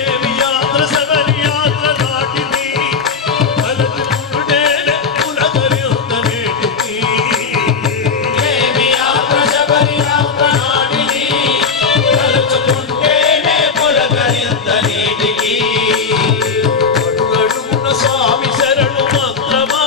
ఏమి యాత్ర శబరి యాత్ర నాటిది తలచుకుంటేనే పులకరింత నేటికి ఏమి యాత్ర శబరి యాత్ర నాటిది తలుచుకుంటేనే పులకరింత నీటికి అడుగడుగున స్వామి శరణు మంత్రమా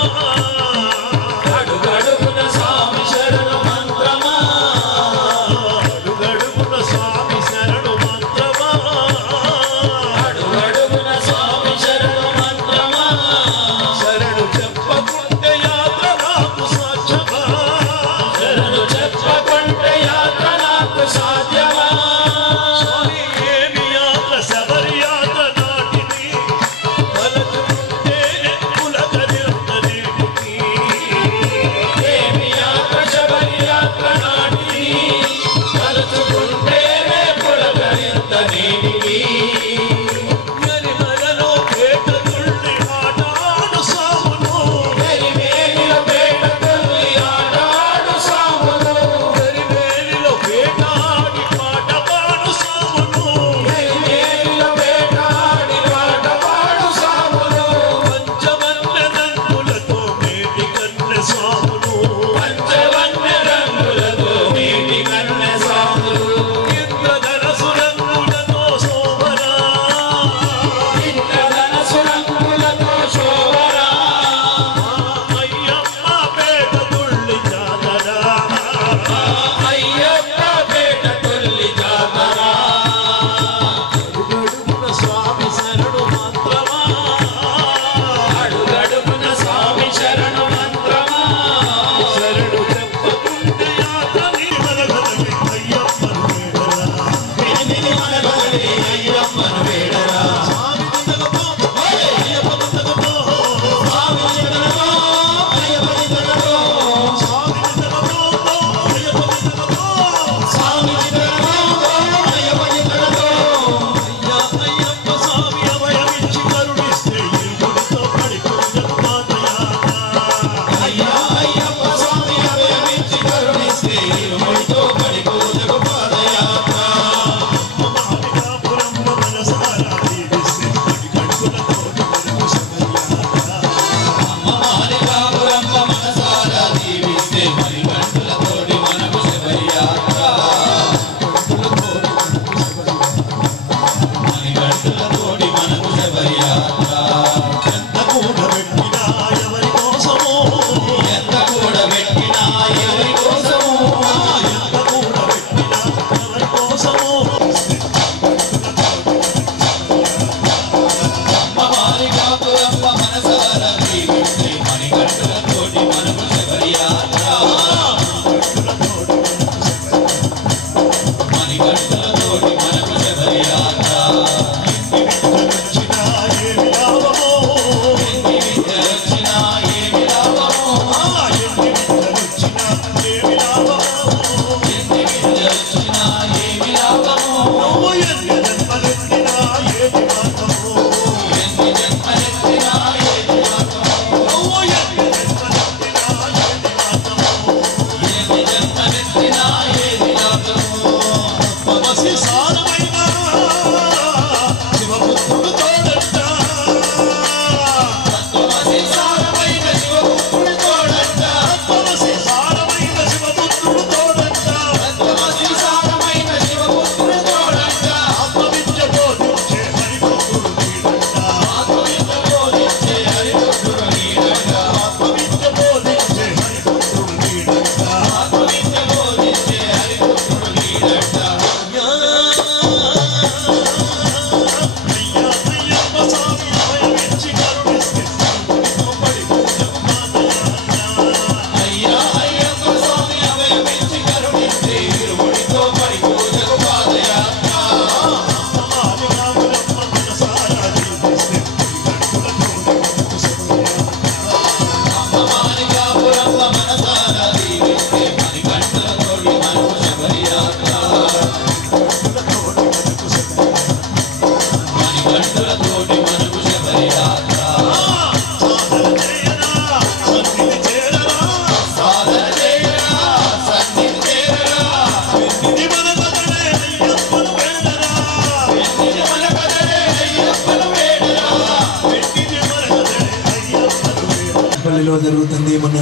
జరుగుతుంది మన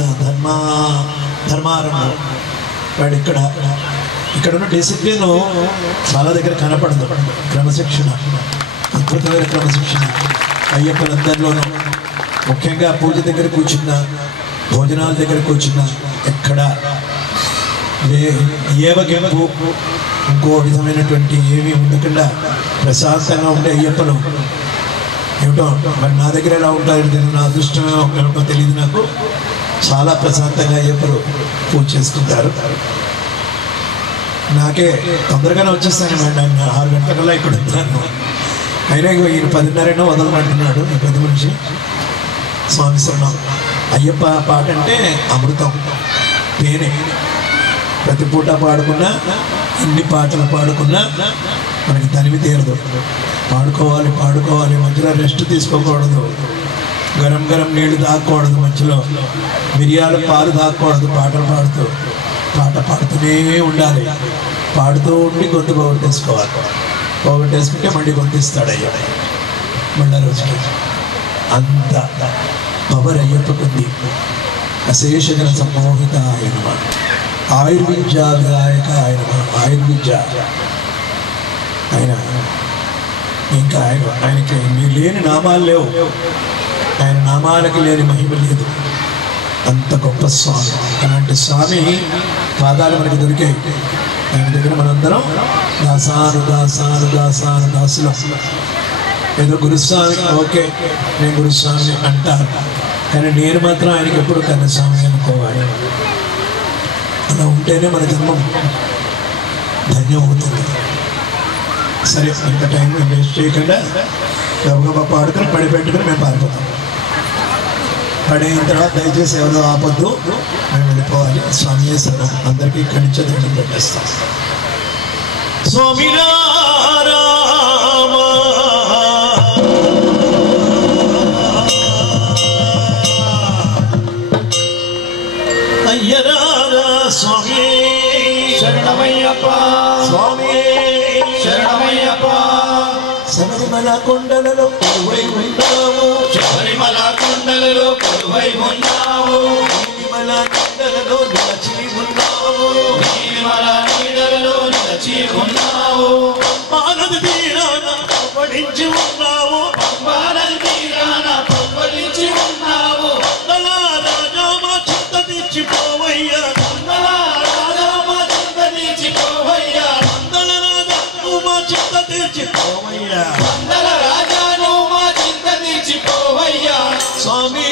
ధర్మారంభం. వాడు ఇక్కడ ఉన్న డిసిప్లిన్ చాలా దగ్గర కనపడదు. క్రమశిక్షణ, అద్భుతమైన క్రమశిక్షణ అయ్యప్పలందరిలోనూ. ముఖ్యంగా పూజ దగ్గర కూర్చున్న, భోజనాల దగ్గర కూర్చున్న ఎక్కడ ఏవగెంపు ఇంకో విధమైనటువంటి ఏమీ ఉండకుండా ప్రశాంతంగా ఉండే అయ్యప్పలు ఏమిటో మరి నా దగ్గర ఎలా ఉంటారో తెలియదు, నా అదృష్టమే ఏమిటో తెలియదు నాకు. చాలా ప్రశాంతంగా అయ్యప్పలు పూజ చేసుకుంటారు. నాకే తొందరగానే వచ్చేస్తాను మేడం, 6 గంటలకల్లా ఇక్కడ ఉంటాను. అయినా ఈయన 10:30 వదలమంటున్నాడు ఈ పెద్ద మనిషి. స్వామి శరణం. అయ్యప్ప పాట అంటే అమృతం, తేనె. ప్రతి పూట పాడుకున్నా, ఎన్ని పాటలు పాడుకున్నా మనకి తనివి తీరదు. పాడుకోవాలి. మధ్యలో రెస్ట్ తీసుకోకూడదు. గరం నీళ్లు తాగకూడదు, మధ్యలో మిరియాల పాలు తాగకూడదు. పాట పాడుతూనే ఉండాలి. పాడుతూ ఉండి గొంతు పోగొట్టేసుకుంటే మళ్ళీ గొంతిస్తాడు అయ్యా మళ్ళా రోజుకి. అంత పవర్ అయ్యప్పకుంది. అశేషగణ సమ్మోహిత ఆయన ఆయుర్విద్య విధాయక ఆయుర్విద్య ఆయన. ఇంకా ఆయనకి మీరు లేని నామాలు లేవు, ఆయన నామాలకి లేని మహిమ లేదు. అంత గొప్ప స్వామి. అలాంటి స్వామి పాదాలు మనకి దొరికాయి. ఆయన దగ్గర మనందరం దాసులు. ఏదో గురుస్వామి ఓకే, నేను గురుస్వామి అంటారు, కానీ నేను మాత్రం ఆయనకి ఎప్పుడు కన్నస్వామి అనుకోవాలి. అలా ఉంటేనే మన జన్మం ధన్యం అవుతుంది. సరే, ఇంత టైం వేస్ట్ చేయకుండా గబగబా పాడుకొని పెట్టుకుని మేము పారిపోతాం. పడిన తర్వాత దయచేసి ఎవరో ఆపొద్దు, మేము వెళ్ళిపోవాలి. స్వామి శరణం. అందరికీ ఇక్కడి నుంచే దండం పెట్టేస్తాం. స్వామి అయ్యరారా స్వామి శరణమయ్యప్ప స్వామి శరణమయ్యప్ప శబరిమల కొండలలో కొలువై ఉన్నావు, శబరిమల కొండలలో కొలువై ఉన్నావు, నీలిమల కొండలలో నిలచి ఉన్నావు, నీలిమల నీడలలో నిలచి ఉన్నావు, మానది తీరాన పడించి ఉన్నావు, పంబానది తీరాన పంపలించి ఉన్నావు, రాజా మా చింత తెచ్చిపోవయ్యా, రాజా మా చింత తీర్చిపోవయ్యా, మా చింత తెచ్చిపోవయ్యా, రాజా నువ్వు మా చింత తీర్చిపోవయ్యా. స్వామి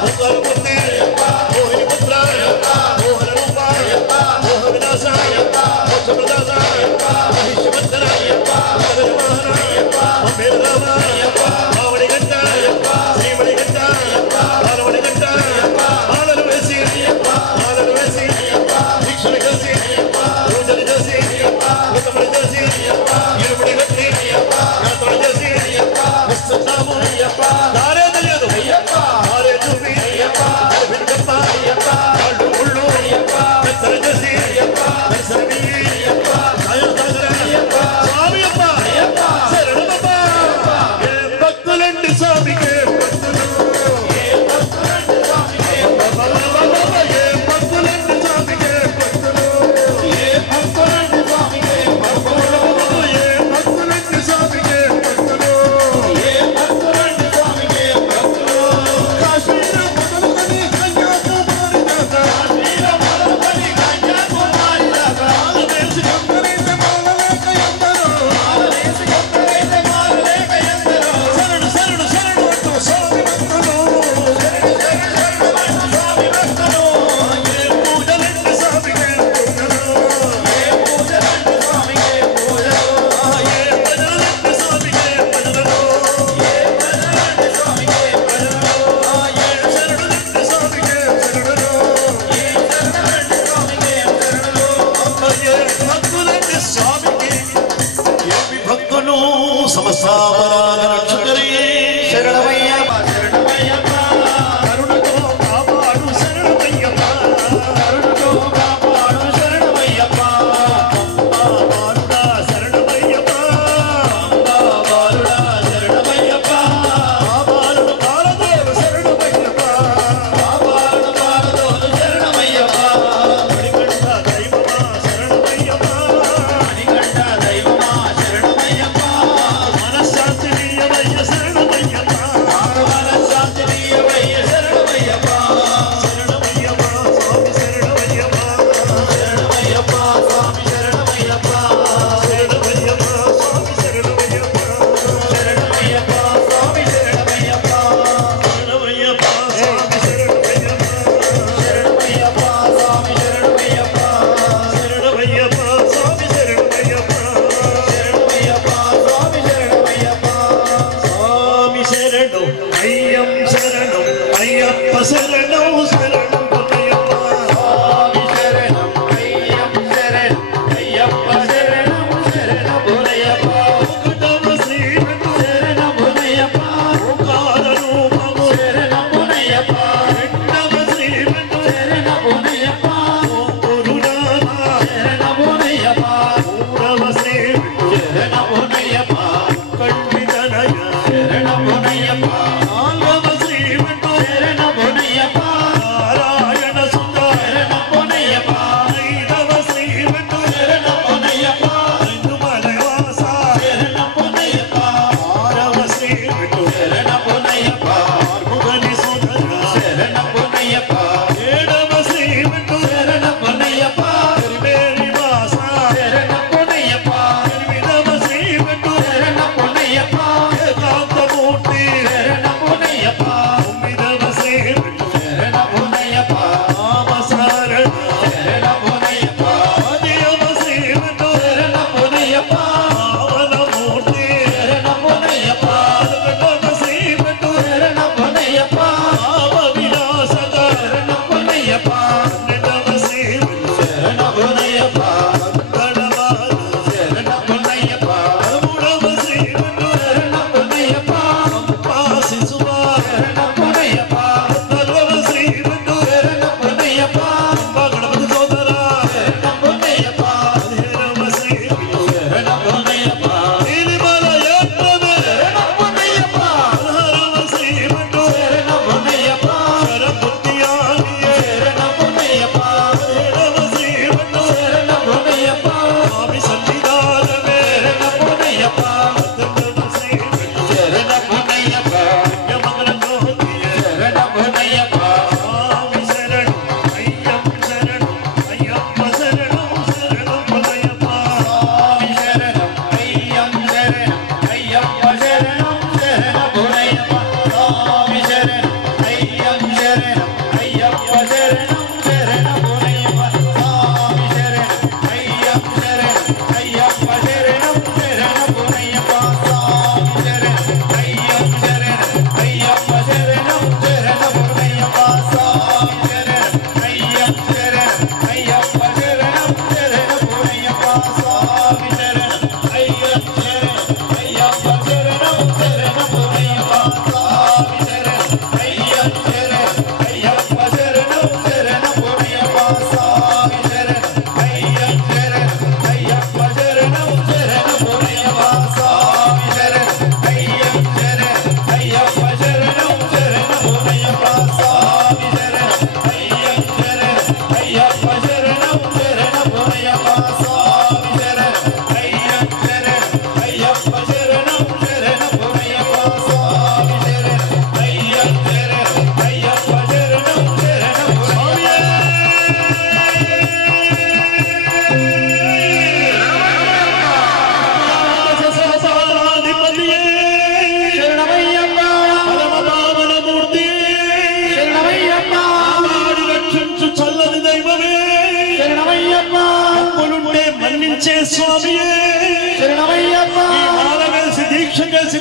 ఓంకారమూర్తి మోహిని పుత్ర మోహన రూప మోహన విలాస మోక్ష ప్రదాస మహిషమంతర మోహన అంబేర రామ మావడి గంట శ్రీమణి గంట బాలవడి గంట మాలలు వేసి దీక్షలు చేసి పూజలు చేసి వ్రతములు చేసి ఇరుముడి కట్టి యాత్రలు చేసి వస్తున్నాము దారే తెలియదు దారే చూపి తప్ప వాళ్ళు ముళ్ళు పెద్దలు చేసి దర్శనమియ్యి స్వామి అప్ప శరణమప్ప ఏ భక్తులండి స్వామికే భక్తులు ఏ భక్తులండి స్వామికే భక్తులు ఏ భక్తులండి స్వామికే భక్తులు ఏ భక్తులండి స్వామికే భక్తులు ఏ భక్తులండి స్వామికే భక్తులు ఏ భక్తులండి స్వామికే భక్తులు కాశ్మీర మొదలుకొని కన్యాకుమారి దాకా కాశ్మీర మొదలుకొని కన్యాకుమారి దాకా ఆలవేసి గంగరైతే మాలలేక ఎందరో ఆలవేసి గంగరైతే మాలలేక ఎందరో శరణు శరణు శరణు అంటూ స్వామి భక్తులు శరణు శరణు శరణు అంటూ స్వామి భక్తులు ఏ పూజలండి స్వామికే పూజలు ఏ పూజలండి స్వామికే పూజలు ఏ భజనలండి స్వామికే భజనలు ఏ భజనలండి స్వామికే భజనలు ఏ శరణులండి స్వామికే శరణులు ఏ శరణులండి స్వామికే శరణులు ఏ భక్తులండి స్వామికి ఏమి భక్తులు సమస్తాపరాధ రక్షకరి శరణమయ్యప్ప శరణమయ్యప్ప కరుణతో కాపాడు శరణమయ్యప్ప కరుణతో కాపాడు శరణమయ్యప్ప బాలుడా శరణమయ్యప్ప బాలుడా శరణమయ్యప్ప బాలుడు బాలదోడు శరణమయ్యప్ప బాలుడు బాలదోడు శరణమయ్యప్ప మణికంఠ దైవమా శరణమయ్యప్ప మణికంఠ దైవమా శరణమయ్యప్ప మనశ్శాంతి నీయమయ్య శరణమయ్యప్ప మనశ్శాంతి నీయమయ్య శరణమయ్యప్ప శరణమయ్యప్ప స్వామి శరణమయ్యప్ప శరణమయ్యప్ప స్వామి శరణమయ్యప్ప శరణమయ్యప్ప స్వామి శరణమయ్యప్ప శరణమయ్యప్ప స్వామి శరణమయ్యప్ప శరణమయ్యప్ప స్వామి శరణమయ్యప్ప శరణమయ్యప్ప స్వామి శరణమయ్యప్ప శరణమయ్యప్ప స్వామి శరణమయ్యప్ప శరణమయ్యప్ప స్వామి శరణమయ్యప్ప స్వామి శరణం అయ్యం శరణం అయ్యప్ప శరణం శరణం అయ్యప్ప స్వామి శరణం అయ్యం శరణం అయ్యప్ప శరణం శరణం అయ్యప్ప ఒకటవ శ్రీరంగు శరణం అయ్యప్ప ఓంకార రూపము శరణం అయ్యప్ప రెండవ శ్రీరంగు శరణం అయ్యప్ప ఓం గురునాథ శరణం అయ్యప్ప మూడవ శ్రీరంగు శరణం అయ్యప్ప కంఠితనయ శరణం అయ్యప్ప నాలుగవ శ్రీరంగు శరణం అయ్యప్ప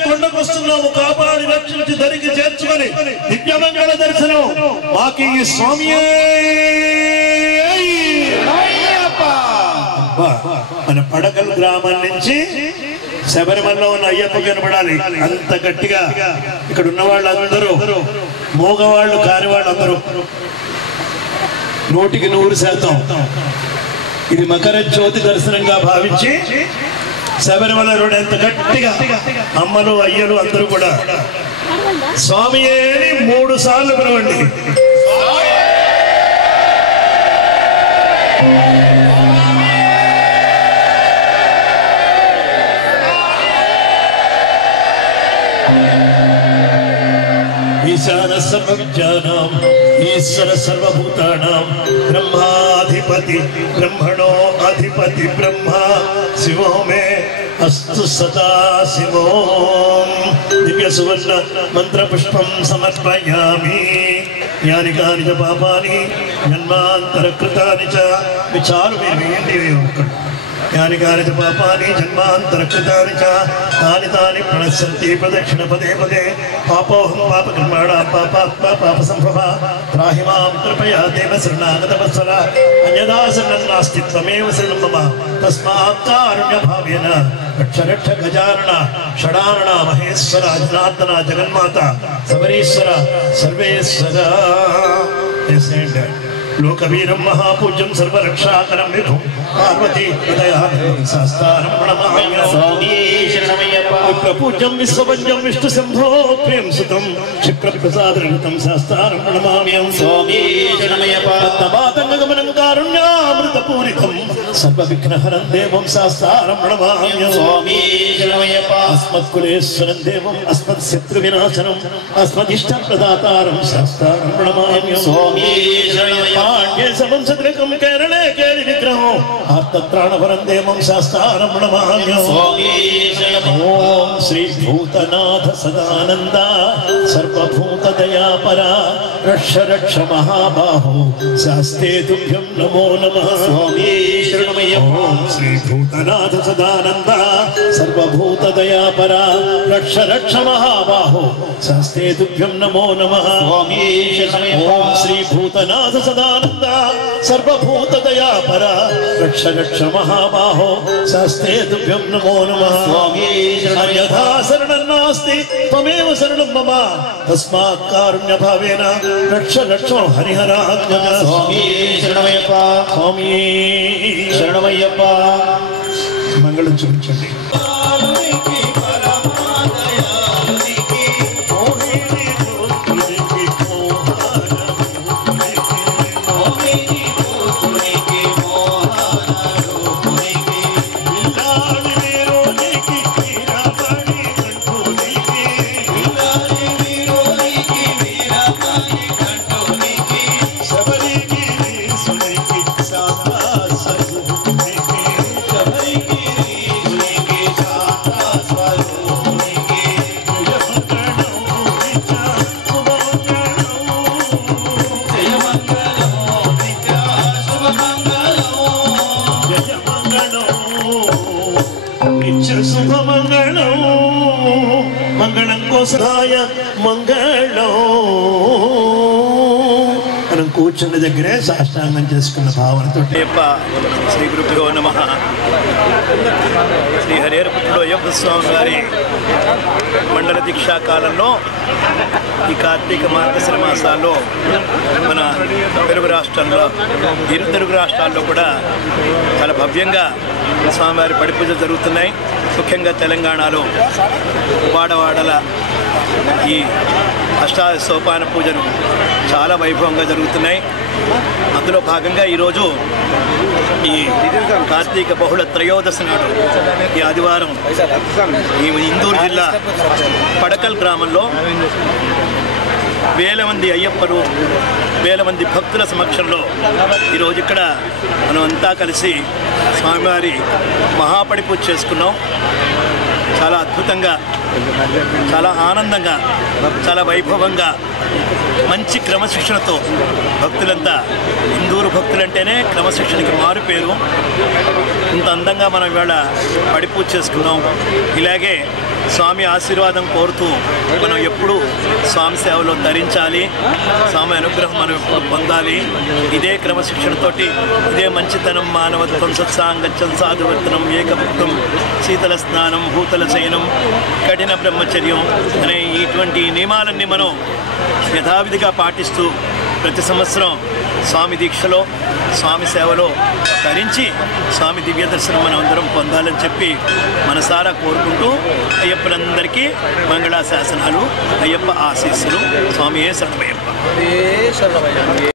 కొండకొస్తున్నాము కాపాడి రక్షించి ధరికి చేర్చుకొని దివ్యమంగళ దర్శనం మాకి స్వామియే. మన పడకల్ గ్రామం నుంచి శబరిమలలో ఉన్న అయ్యప్ప కనబడాలి. అంత గట్టిగా ఇక్కడ ఉన్న వాళ్ళందరూ మోగవాళ్ళు కానివాళ్ళు అందరూ 100% ఇది మకర జ్యోతి దర్శనంగా భావించి శబరిమల రోడ్ ఎంత గట్టిగా అమ్మలు అయ్యలు అందరూ కూడా స్వామియే 3 సార్లు పిలవండి. ఈశాన సర్వవిద్యానాం ఈశ్వర సర్వభూతానాం బ్రహ్మాధిపతి బ్రహ్మణో అధిపతి బ్రహ్మ శివో మే అస్తు సదా శివో. దివ్య సువర్ణ మంత్ర పుష్పం సమర్పయామి. యాని కాని చ పాపాని జన్మాంతర కృతాని చ విచారు యాని కాని చ పాపాని జన్మాంతర కృతాని చ తాని తాని ప్రణశ్యంతి ప్రదక్షిణ పదే పదే. పాపోహం పాపకర్మాణాం పాపాత్మ పాప సంభవ త్రాహి మాం కృపయా దేవ శరణాగత వత్సల. అన్యదా శరణం నాస్తి త్వమేవ శరణం మమ తస్మాత్ కారుణ్య భావేన రక్ష రక్ష గజానన షడానన మహేశ్వర జనార్దన జగన్మాత శబరీశ్వర సర్వేశ్వర. లోకవీరం మహాపూజ్యం సర్వరక్షాకరం విభు పార్వతీ శాస్త్రం పూజ్యం విశ్వవంజం విష్ణు శంభో ప్రేం సుతం క్షిప్రప్రసాదృతం శాస్త్రం ప్రణమామ్యం. స్వామిగమనం కారుణ్యామృతపూరితం సర్వవిఘ్నహరం దేవం శాస్త్రం ప్రణమామ్యం. అస్మత్కులేశ్వరం దేవం అస్మత్శత్రు వినాశనం అస్మదిష్ట ప్రదాతారం శాస్త్రం ప్రణమామ్యం. పాండ్యసంసద్రకం కేరళే కేళి విగ్రహం ఆర్తత్రాణవరం దేవం శాస్త్రం ప్రణమామ్యం. ఓం శ్రీ భూతనాథ సదానంద సర్వభూత దయాపర రక్ష రక్ష మహాబాహో శాస్తే తుభ్యం నమో నమః. ఓం శ్రీ భూతనాథ సదానంద సర్వభూత దయాపర రక్ష రక్ష మహాబాహో శాస్తే తుభ్యం నమో నమః. ఓం శ్రీ భూతనాథ సదానంద సర్వభూత దయాపర రక్ష రక్ష మహాబాహో శాస్తే తుభ్యం నమో నమః. అన్యథా శరణం నాస్తి త్వమేవ శరణం మమ తస్మాత్ కారుణ్య భావేన రక్ష రక్ష హరిహరాత్మజ. స్వామి శరణమయ్యప్ప. మంగళం చూపించండి. కూర్చున్న దగ్గరే సాష్టాంగం చేసుకున్న భావనతో శ్రీ గురుభ్యో నమః. శ్రీ హరిహరపుత్రుడు అయ్యప్ప స్వామి గారి మండల దీక్షా కాలంలో ఈ కార్తీక మార్గశిర మాసాల్లో మన తెలుగు రాష్ట్రాల్లో ఇరు తెలుగు రాష్ట్రాల్లో కూడా చాలా భవ్యంగా స్వామివారి పడి పూజలు జరుగుతున్నాయి. ముఖ్యంగా తెలంగాణలో వాడవాడల ఈ అష్టాదశ సోపాన పూజలు చాలా వైభవంగా జరుగుతున్నాయి. అందులో భాగంగా ఈరోజు ఈ కార్తీక బహుళ త్రయోదశి నాడు ఈ ఆదివారం ఈ ఇందూరు జిల్లా పడకల్ గ్రామంలో వేల మంది అయ్యప్పలు, వేల మంది భక్తుల సమక్షంలో ఈరోజు ఇక్కడ మనం అంతా కలిసి స్వామివారి మహాపడి పూజ చేసుకున్నాం. చాలా అద్భుతంగా, చాలా ఆనందంగా, చాలా వైభవంగా, మంచి క్రమశిక్షణతో భక్తులంతా, హిందూరు భక్తులంటేనే క్రమశిక్షణకి మారు పేరు. ఇంత అందంగా మనం ఇవాళ పడి పూజ చేసుకున్నాం. ఇలాగే స్వామి ఆశీర్వాదం కోరుతూ మనం ఎప్పుడూ స్వామి సేవలో ధరించాలి, స్వామి అనుగ్రహం మనం ఎప్పుడు పొందాలి. ఇదే క్రమశిక్షణతోటి, ఇదే మంచితనం, మానవత్వం, సత్సాంగత్యం, సాధువర్తనం, ఏకభక్తం, శీతల స్నానం, భూతల శయనం, కఠిన బ్రహ్మచర్యం అనే ఇటువంటి నియమాలన్నీ మనం యథావిధిగా పాటిస్తూ ప్రతి సంవత్సరం స్వామి దీక్షలో, స్వామి సేవలో ధరించి స్వామి దివ్య దర్శనం మనం అందరం పొందాలని చెప్పి మనసారా కోరుకుంటూ అయ్యప్పలందరికీ మంగళాశాసనాలు, అయ్యప్ప ఆశీస్సులు. స్వామియే శరణమయ్యప్ప.